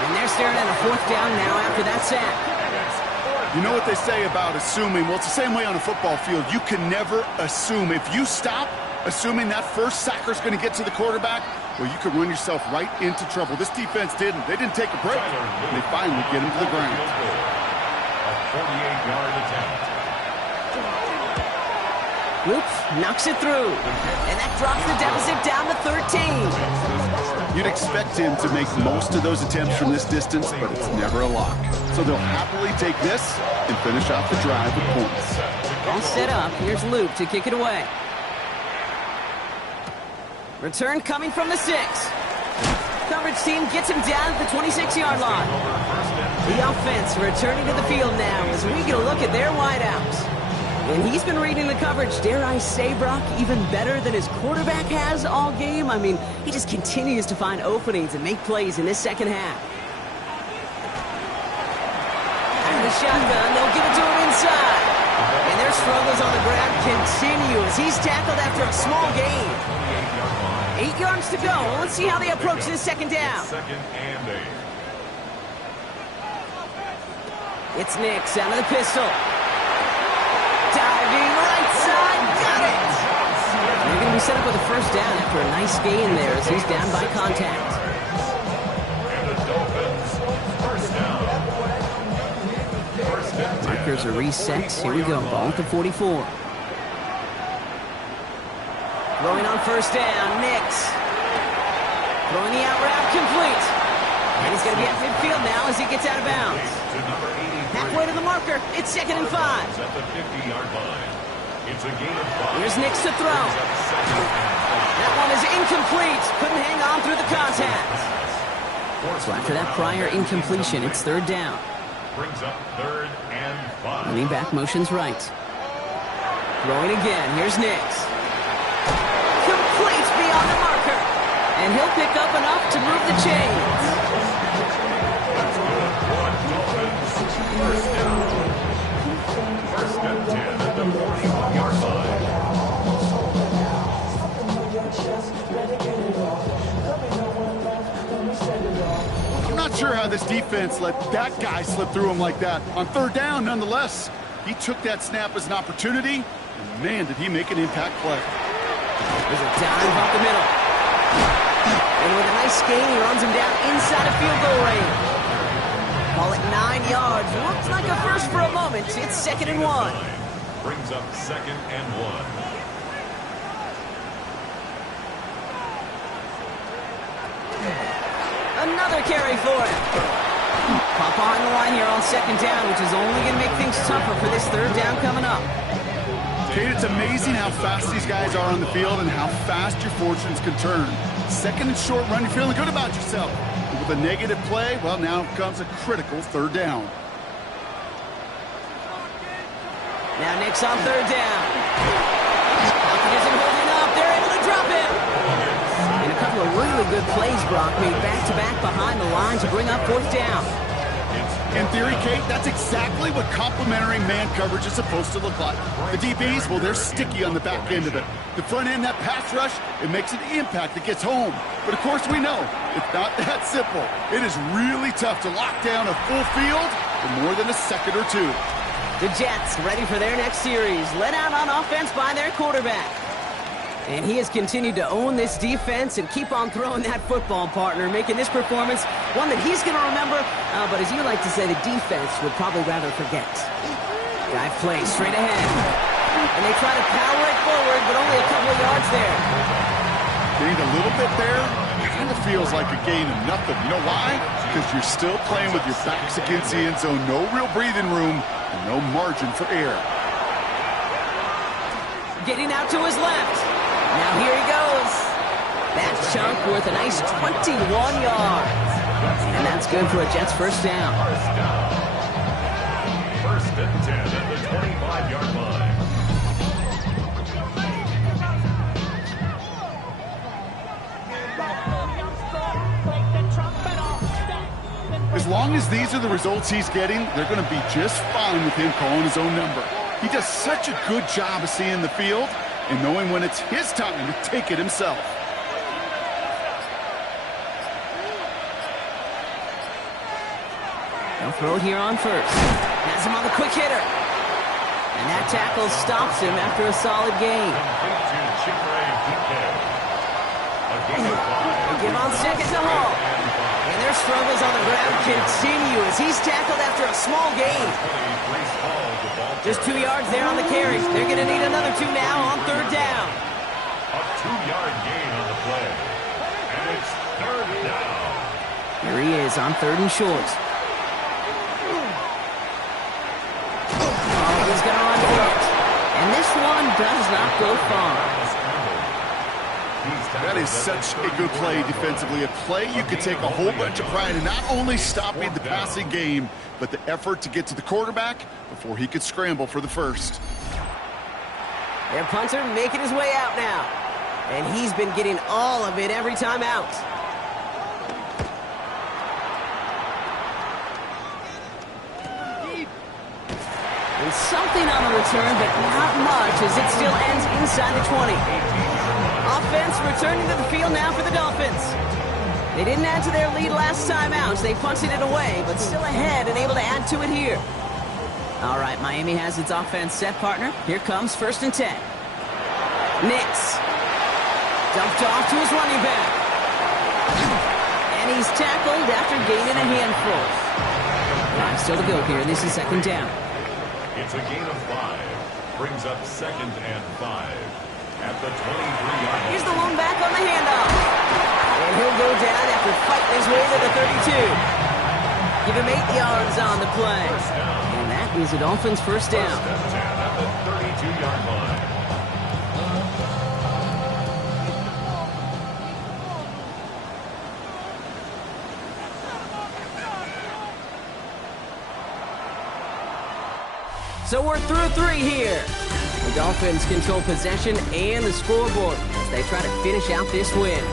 And they're staring at a 4th down now after that sack. You know what they say about assuming? Well, it's the same way on a football field. You can never assume. If you stop assuming that first sacker's going to get to the quarterback, well, you could run yourself right into trouble. This defense didn't. They didn't take a break. And they finally get him to the ground. A 48-yard attempt. Oops, knocks it through. And that drops the deficit down to 13. You'd expect him to make most of those attempts from this distance, but it's never a lock. So they'll happily take this and finish off the drive with points. All set up. Here's Luke to kick it away. Return coming from the 6. Coverage team gets him down at the 26-yard line. The offense returning to the field now as we get a look at their wideouts. And he's been reading the coverage, dare I say, Brock, even better than his quarterback has all game. I mean, he just continues to find openings and make plays in this second half. Out of the shotgun, they'll give it to him inside. And their struggles on the ground continue as he's tackled after a small gain. 8 yards to go. Well, let's see how they approach this second down. 2nd and 8. It's Nix out of the pistol. Diving right side, got it! They're going to be set up with a first down after a nice gain there as he's down by contact. And the Dolphins, first down. First and 10. Markers are reset. Here we go, ball at the 44. Throwing on first down, Nix. Throwing the out route complete. And he's going to be at midfield now as he gets out of bounds. Halfway to the marker, it's 2nd and 5. At the 50-yard line. It's a gain of 5. Here's Nix to throw. That one is incomplete. Couldn't hang on through the contact. So after that prior incompletion, it's 3rd down. Brings up 3rd and 5. Running back motions right. Throwing again. Here's Nix. Complete beyond the marker. And he'll pick up enough to move the chains. First down. First and 10 at the 41-yard line. I'm not sure how this defense let that guy slip through him like that. On 3rd down, nonetheless, he took that snap as an opportunity, and man, did he make an impact play. There's a dive up the middle. And with a nice gain, he runs him down inside of field goal range. Call it 9 yards. Looks like a first for a moment. It's 2nd and 1. Brings up 2nd and 1. Another carry for him. Pop on the line here on 2nd down, which is only going to make things tougher for this 3rd down coming up. Kate, it's amazing how fast these guys are on the field and how fast your fortunes can turn. 2nd and short run, you're feeling good about yourself. But with a negative play, well, now comes a critical 3rd down. Now Nix on 3rd down. Pocket isn't holding up. They're able to drop it. And a couple of really good plays, Brock, made back-to-back behind the line to bring up 4th down. In theory, Kate, that's exactly what complementary man coverage is supposed to look like. The DBs, well, they're sticky on the back end of it. The front end, that pass rush, it makes an impact that gets home. But of course we know, it's not that simple. It is really tough to lock down a full field for more than a second or two. The Jets ready for their next series, led out on offense by their quarterback. And he has continued to own this defense and keep on throwing that football, partner, making this performance one that he's going to remember, but as you like to say, the defense would probably rather forget. Dive play straight ahead. And they try to power it forward, but only a couple of yards there. Gained a little bit there. Kind of feels like a gain of nothing. You know why? Because you're still playing with your backs against the end zone. No real breathing room and no margin for error. Getting out to his left. Now here he goes. That chunk worth a nice 21 yards. And that's good for a Jets first down. First and 10 at the 25-yard line. As long as these are the results he's getting, they're going to be just fine with him calling his own number. He does such a good job of seeing the field and knowing when it's his time to take it himself. They'll throw it here on first. Has him on the quick hitter. And that tackle stops him after a solid gain. They give on second to Hall. And their struggles on the ground continue as he's tackled after a small gain. Just 2 yards there on the carry. They're going to need another 2 now on third down. A 2-yard gain on the play. And it's third down. Here he is on third and short. Oh, he's going to run for it. And this one does not go far. That is such a good play defensively. A play you could take a whole bunch of pride in not only stopping the passing game, but the effort to get to the quarterback before he could scramble for the first. Their punter making his way out now. And he's been getting all of it every time out. And something on the return, but not much as it still ends inside the 20. Offense returning to the field now for the Dolphins. They didn't add to their lead last time out. They punted it away, but still ahead and able to add to it here. All right, Miami has its offense set, partner. Here comes first and 10. Nix. Dumped off to his running back. And he's tackled after gaining a handful. 5 still to go here. This is second down. It's a gain of 5. Brings up second and 5. At the 23-yard line. Here's the one back on the handoff. And he'll go down after fighting his way to the 32. Give him 8 yards on the play. And that is a Dolphins first down. First and 10 at the 32-yard line. So we're through 3 here. The Dolphins control possession and the scoreboard as they try to finish out this win.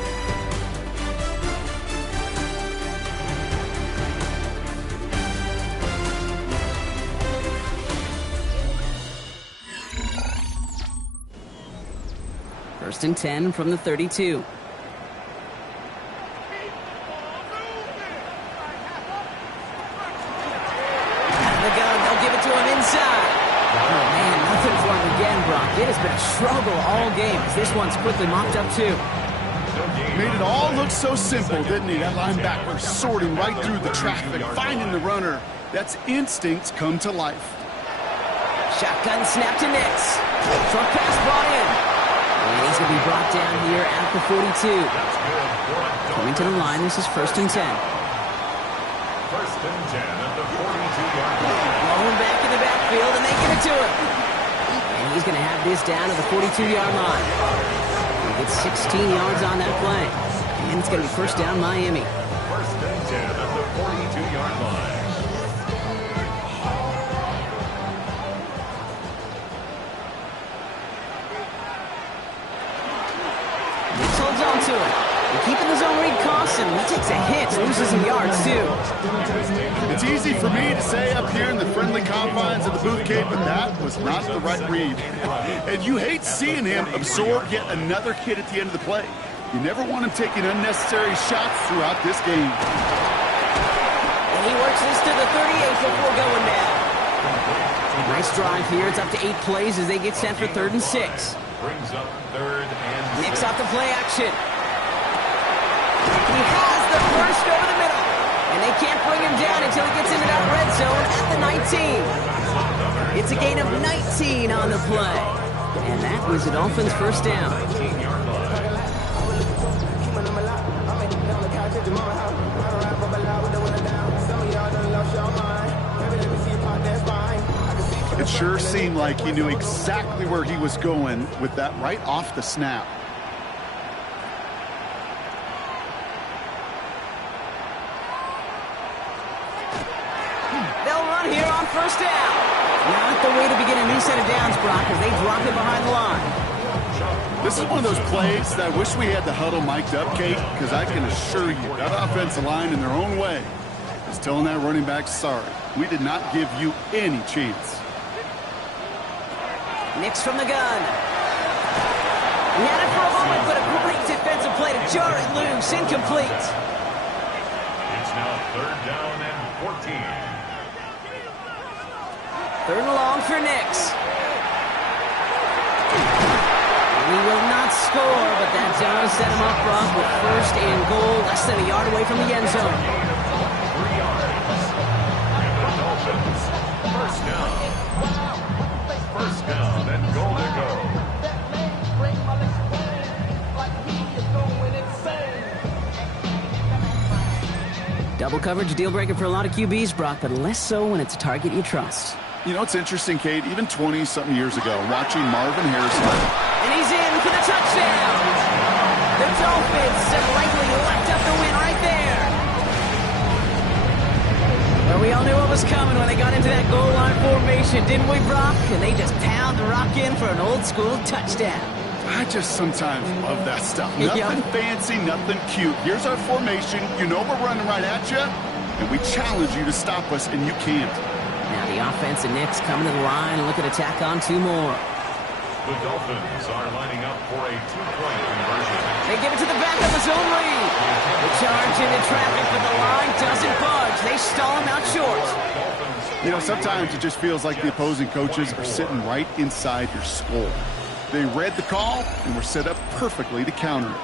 First and 10 from the 32. Out of the gun, they'll give it to him inside. Oh, man, nothing for him again, Brock. It has been a struggle all game as this one's quickly mopped up, too. Made it all look so simple, didn't he? That linebacker sorting right through the traffic, finding the runner. That's instincts come to life. Shotgun snap to Nix. Short pass brought in. And he's going to be brought down here at the 42. Coming to the line, this is first and 10. First and 10 at the 42-yard line. Rolling back in the backfield, and they give it to him. And he's going to have this down to the 42-yard line. He gets 16 yards on that play. And it's going to be first down Miami. First and 10 at the 42-yard line. Nix holds on to it. And keeping the zone read costs him. He takes a hit, loses some yards, too. It's easy for me to say up here in the friendly confines of the booth cave, but that was not the right read. And you hate seeing him absorb yet another hit at the end of the play. You never want him taking unnecessary shots throughout this game. And he works this to the 38 before going down. Nice drive here. It's up to 8 plays as they get set for 3rd and 6. Brings up 3rd and 6. Nix off the play action. He has the burst over the middle. And they can't bring him down until he gets into that red zone at the 19. It's a gain of 19 on the play. And that was the Dolphins' first down. It sure seemed like he knew exactly where he was going with that right off the snap. They'll run here on first down. Not the way to begin a new set of downs, Brock, as they drop it behind the line. This is one of those plays that I wish we had the huddle mic'd up, Kate, because I can assure you that offensive line in their own way is telling that running back, sorry, we did not give you any chance. Nix from the gun. He had it for a moment, but a great defensive play to jar it loose. Incomplete. It's now 3rd down and 14. 3rd and long for Nix. He will not score, but that does set him up, Brock, with 1st and goal, less than a yard away from the end zone. 3 yards. And the Dolphins, 1st down. 1st down and goal to go. Double coverage, deal breaker for a lot of QBs, Brock, but less so when it's a target you trust. You know, it's interesting, Kate, even 20-something years ago, watching Marvin Harrison. And he's in for the touchdown. The Dolphins have likely left up the win right there. Well, we all knew what was coming when they got into that goal line formation, didn't we, Brock? And they just pound the rock in for an old-school touchdown. I just sometimes love that stuff. Nothing fancy, nothing cute. Here's our formation. You know we're running right at you, and we challenge you to stop us, and you can't. Now the offense and Knicks coming to the line and looking to tack on 2 more. The Dolphins are lining up for a 2-point conversion. They give it to the back of the zone lead. The charge into traffic, but the line doesn't budge. They stall him out short. You know, sometimes it just feels like the opposing coaches are sitting right inside your skull. They read the call and were set up perfectly to counter it.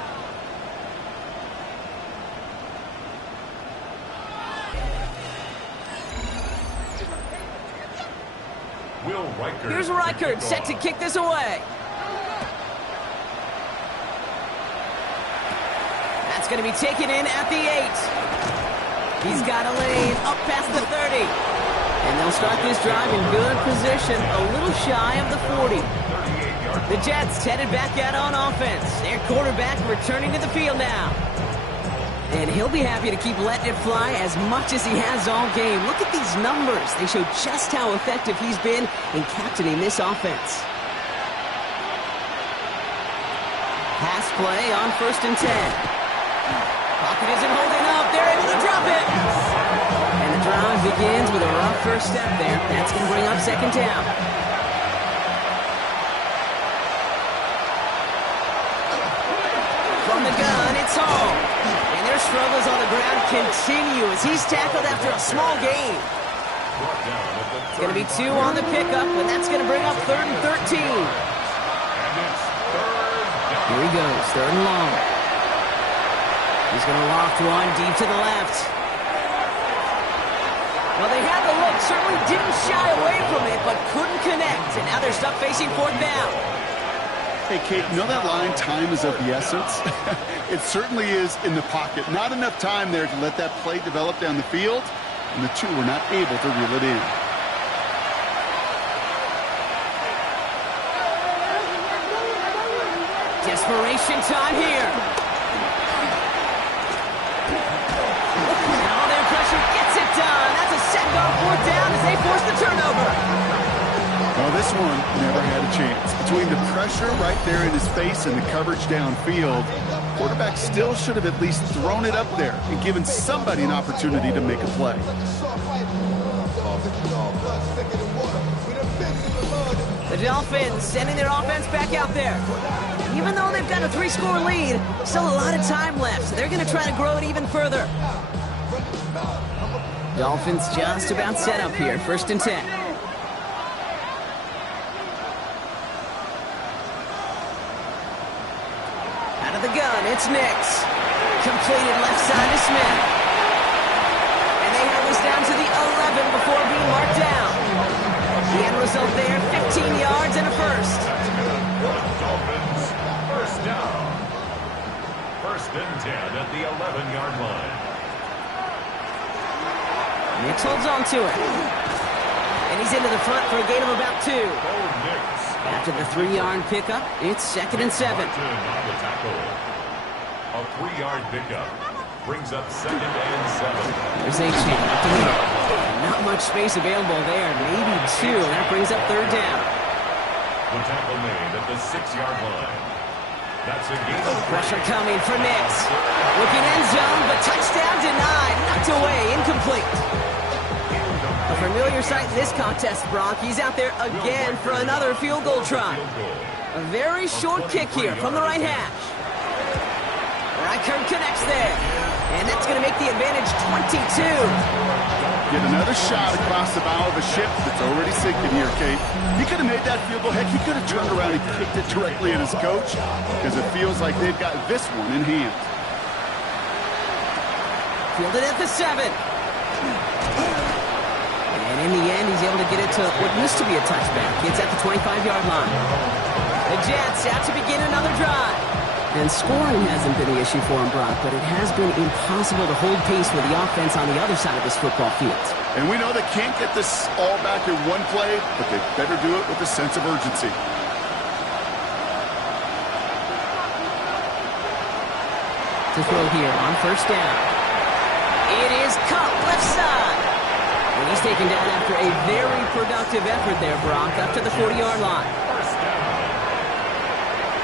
Here's Reichert set to kick this away. That's going to be taken in at the 8. He's got a lane up past the 30. And they'll start this drive in good position, a little shy of the 40. The Jets headed back out on offense. Their quarterback returning to the field now. And he'll be happy to keep letting it fly as much as he has all game. Look at these numbers. They show just how effective he's been in captaining this offense. Pass play on 1st and 10. Pocket isn't holding up. They're able to drop it. And the drive begins with a rough first step there. That's going to bring up 2nd down. From the gun, it's Hall. And their struggles on the ground continue as he's tackled after a small gain. It's going to be 2 on the pickup, and that's going to bring up 3rd and 13. Here he goes, 3rd and long. He's going to loft one deep to the left. Well, they had the look, certainly didn't shy away from it, but couldn't connect. And now they're stuck facing 4th down. Hey, Kate, you know that line, time is of the essence? It certainly is in the pocket. Not enough time there to let that play develop down the field, and the 2 were not able to reel it in. Desperation time here. And all their pressure gets it done. That's a set on 4th down as they force the turnover. Well, this one never had a chance. Between the pressure right there in his face and the coverage downfield, quarterback still should have at least thrown it up there and given somebody an opportunity to make a play. The Dolphins sending their offense back out there. Even though they've got a 3-score lead, still a lot of time left, so they're going to try to grow it even further. Dolphins just about set up here, 1st and 10. The gun, it's Nix. Completed left side to Smith. And Stays down to the 11 before being marked down. The end result there, 15 yards and a first. Dolphins, first down. First and 10 at the 11-yard line. Nix holds on to it. And he's into the front for a gain of about 2. After the 3-yard pickup, it's 2nd and 7. On the tackle. A 3-yard pickup brings up 2nd and 7. There's not much space available there. Maybe 2. That brings up 3rd down. The tackle made at the 6-yard line. That's a gain of Pressure coming for Nix. Looking end zone, but touchdown denied. Knocked away, incomplete. A familiar sight in this contest, Brock. He's out there again for another field goal try. A very short kick here from the right hash. Reichert connects there. And that's going to make the advantage 22. Get another shot across the bow of a ship that's already sinking here, Kate. He could have made that field goal. Heck, he could have turned around and kicked it directly at his coach because it feels like they've got this one in hand. Fielded at the 7. And in the end, he's able to get it to what used to be a touchback. It's at the 25-yard line. The Jets out to begin another drive. And scoring hasn't been the issue for him, Brock, but it has been impossible to hold pace with the offense on the other side of this football field. And we know they can't get this all back in one play, but they better do it with a sense of urgency. To throw here on first down. It is caught left side. And he's taken down after a very productive effort there, Brock, up to the 40-yard line. first down.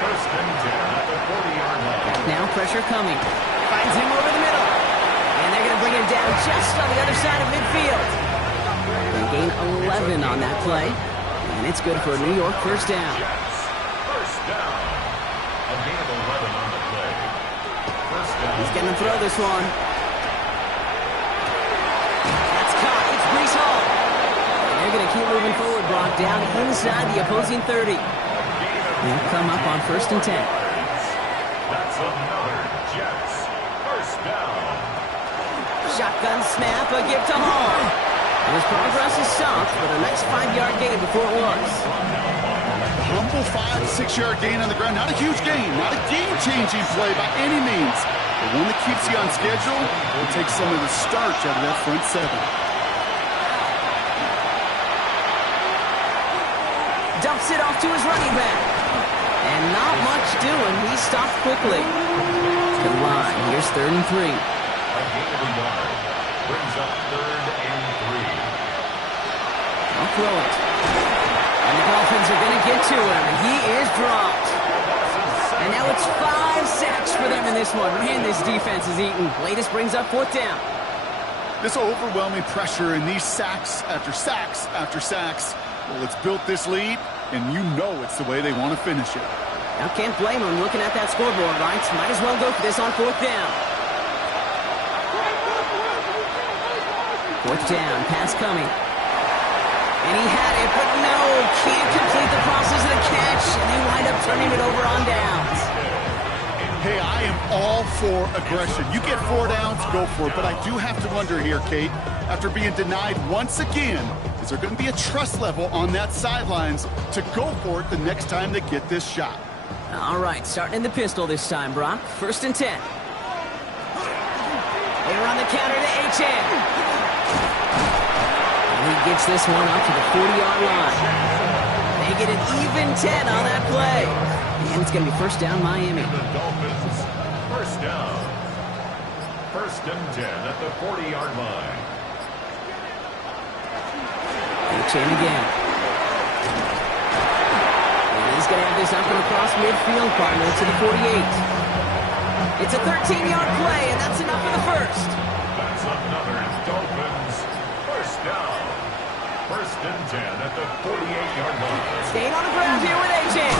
First and 10 at the 40-yard line. Now pressure coming. Finds him over the middle. And they're going to bring him down just on the other side of midfield. They gain 11 on that play. And it's good for a New York first down. Jets, first down. A gain of 11 on the play. First down. He's going to throw this one. That's caught. It's Breece Hall. And they're going to keep moving forward, Brock, down inside the opposing 30. They'll come up on first and 10. That's another Jets first down. Shotgun snap, a give to Hall. And his progress is stopped, but a nice 5-yard gain before it was. Humble 5 to 6-yard gain on the ground. Not a huge gain, not a game-changing play by any means. But one that keeps you on schedule will take some of the starch out of that front 7. Dumps it off to his running back. And not much doing. He stopped quickly. Good line. Here's 3rd and 3. A gain of a yard brings up 3rd and 3. I'll throw it. And the Dolphins are going to get to him. And he is dropped. And now it's 5 sacks for them in this one. Man, this defense is eating. Latest brings up 4th down. This overwhelming pressure and these sacks after sacks after sacks. Well, it's built this lead, and you know it's the way they want to finish it. Now can't blame him looking at that scoreboard, right? Might as well go for this on 4th down. 4th down, pass coming. And he had it, but no, can't complete the process of the catch, and they wind up turning it over on downs. Hey, I am all for aggression. You get 4 downs, go for it. But I do have to wonder here, Kate, after being denied once again, is there going to be a trust level on that sidelines to go for it the next time they get this shot? All right, starting in the pistol this time, Brock. 1st and 10. Over on the counter to H.N. And he gets this one up to the 40-yard line. They get an even 10 on that play. And it's going to be first down, Miami. The Dolphins first down. 1st and 10 at the 40-yard line. H.N. again. And he's going to have this up and across midfield, partner, to the 48. It's a 13-yard play, and that's enough for the first. That's another Dolphins first down. 1st and 10 at the 48-yard line. Staying on the ground here with H.N.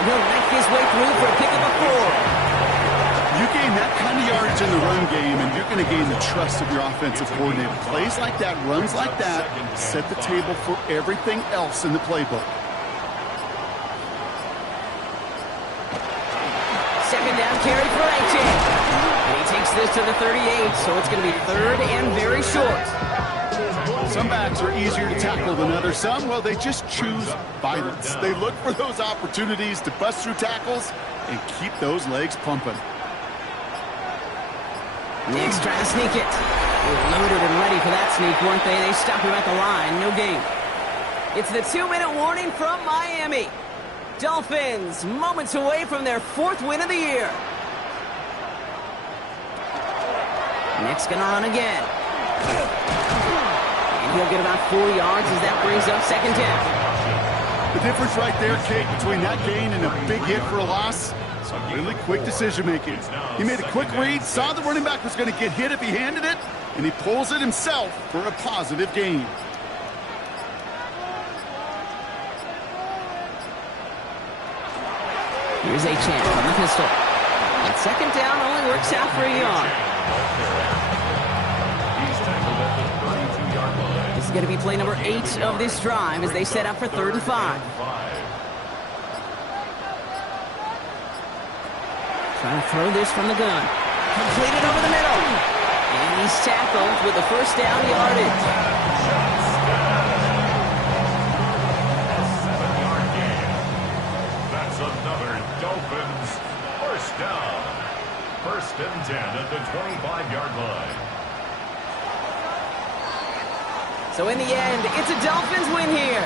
He'll knife his way through for a pickup of 4. You gain that kind of yardage in the run game, and you're going to gain the trust of your offensive coordinator. Plays like that, runs like that, set the table for everything else in the playbook. 2nd down carry for H.N. And he takes takes this to the 38, so it's going to be third and very short. Some backs are easier to tackle than others. Some, well, they just choose violence. They look for those opportunities to bust through tackles and keep those legs pumping. Nick's trying to sneak it. They were loaded and ready for that sneak, weren't they? They stopped him at the line. No gain. It's the 2-minute warning from Miami. Dolphins moments away from their 4th win of the year. Nick's going to run again. And he'll get about 4 yards as that brings up 2nd down. The difference right there, Kate, between that gain and a big hit for a loss, some really quick decision-making. He made a quick read, saw the running back was going to get hit if he handed it, and he pulls it himself for a positive gain. Here's a chance on the pistol. And 2nd down only works out for a yard. This is going to be play number 8 of this drive as they set up for 3rd and 5. Trying to throw this from the gun. Completed over the middle. And he's tackled with the 1st down yardage. Seven-yard gain. That's another Dolphins 1st down. 1st and 10 at the 25-yard line. So in the end, it's a Dolphins win here.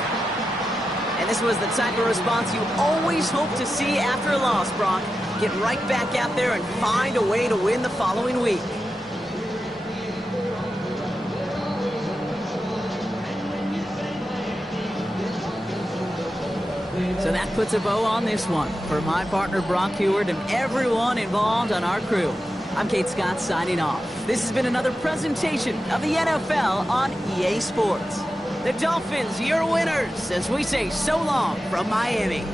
And this was the type of response you always hope to see after a loss, Brock. Get right back out there and find a way to win the following week. So that puts a bow on this one. For my partner Brock Heward and everyone involved on our crew, I'm Kate Scott signing off. This has been another presentation of the NFL on EA Sports. The Dolphins, your winners, as we say so long from Miami.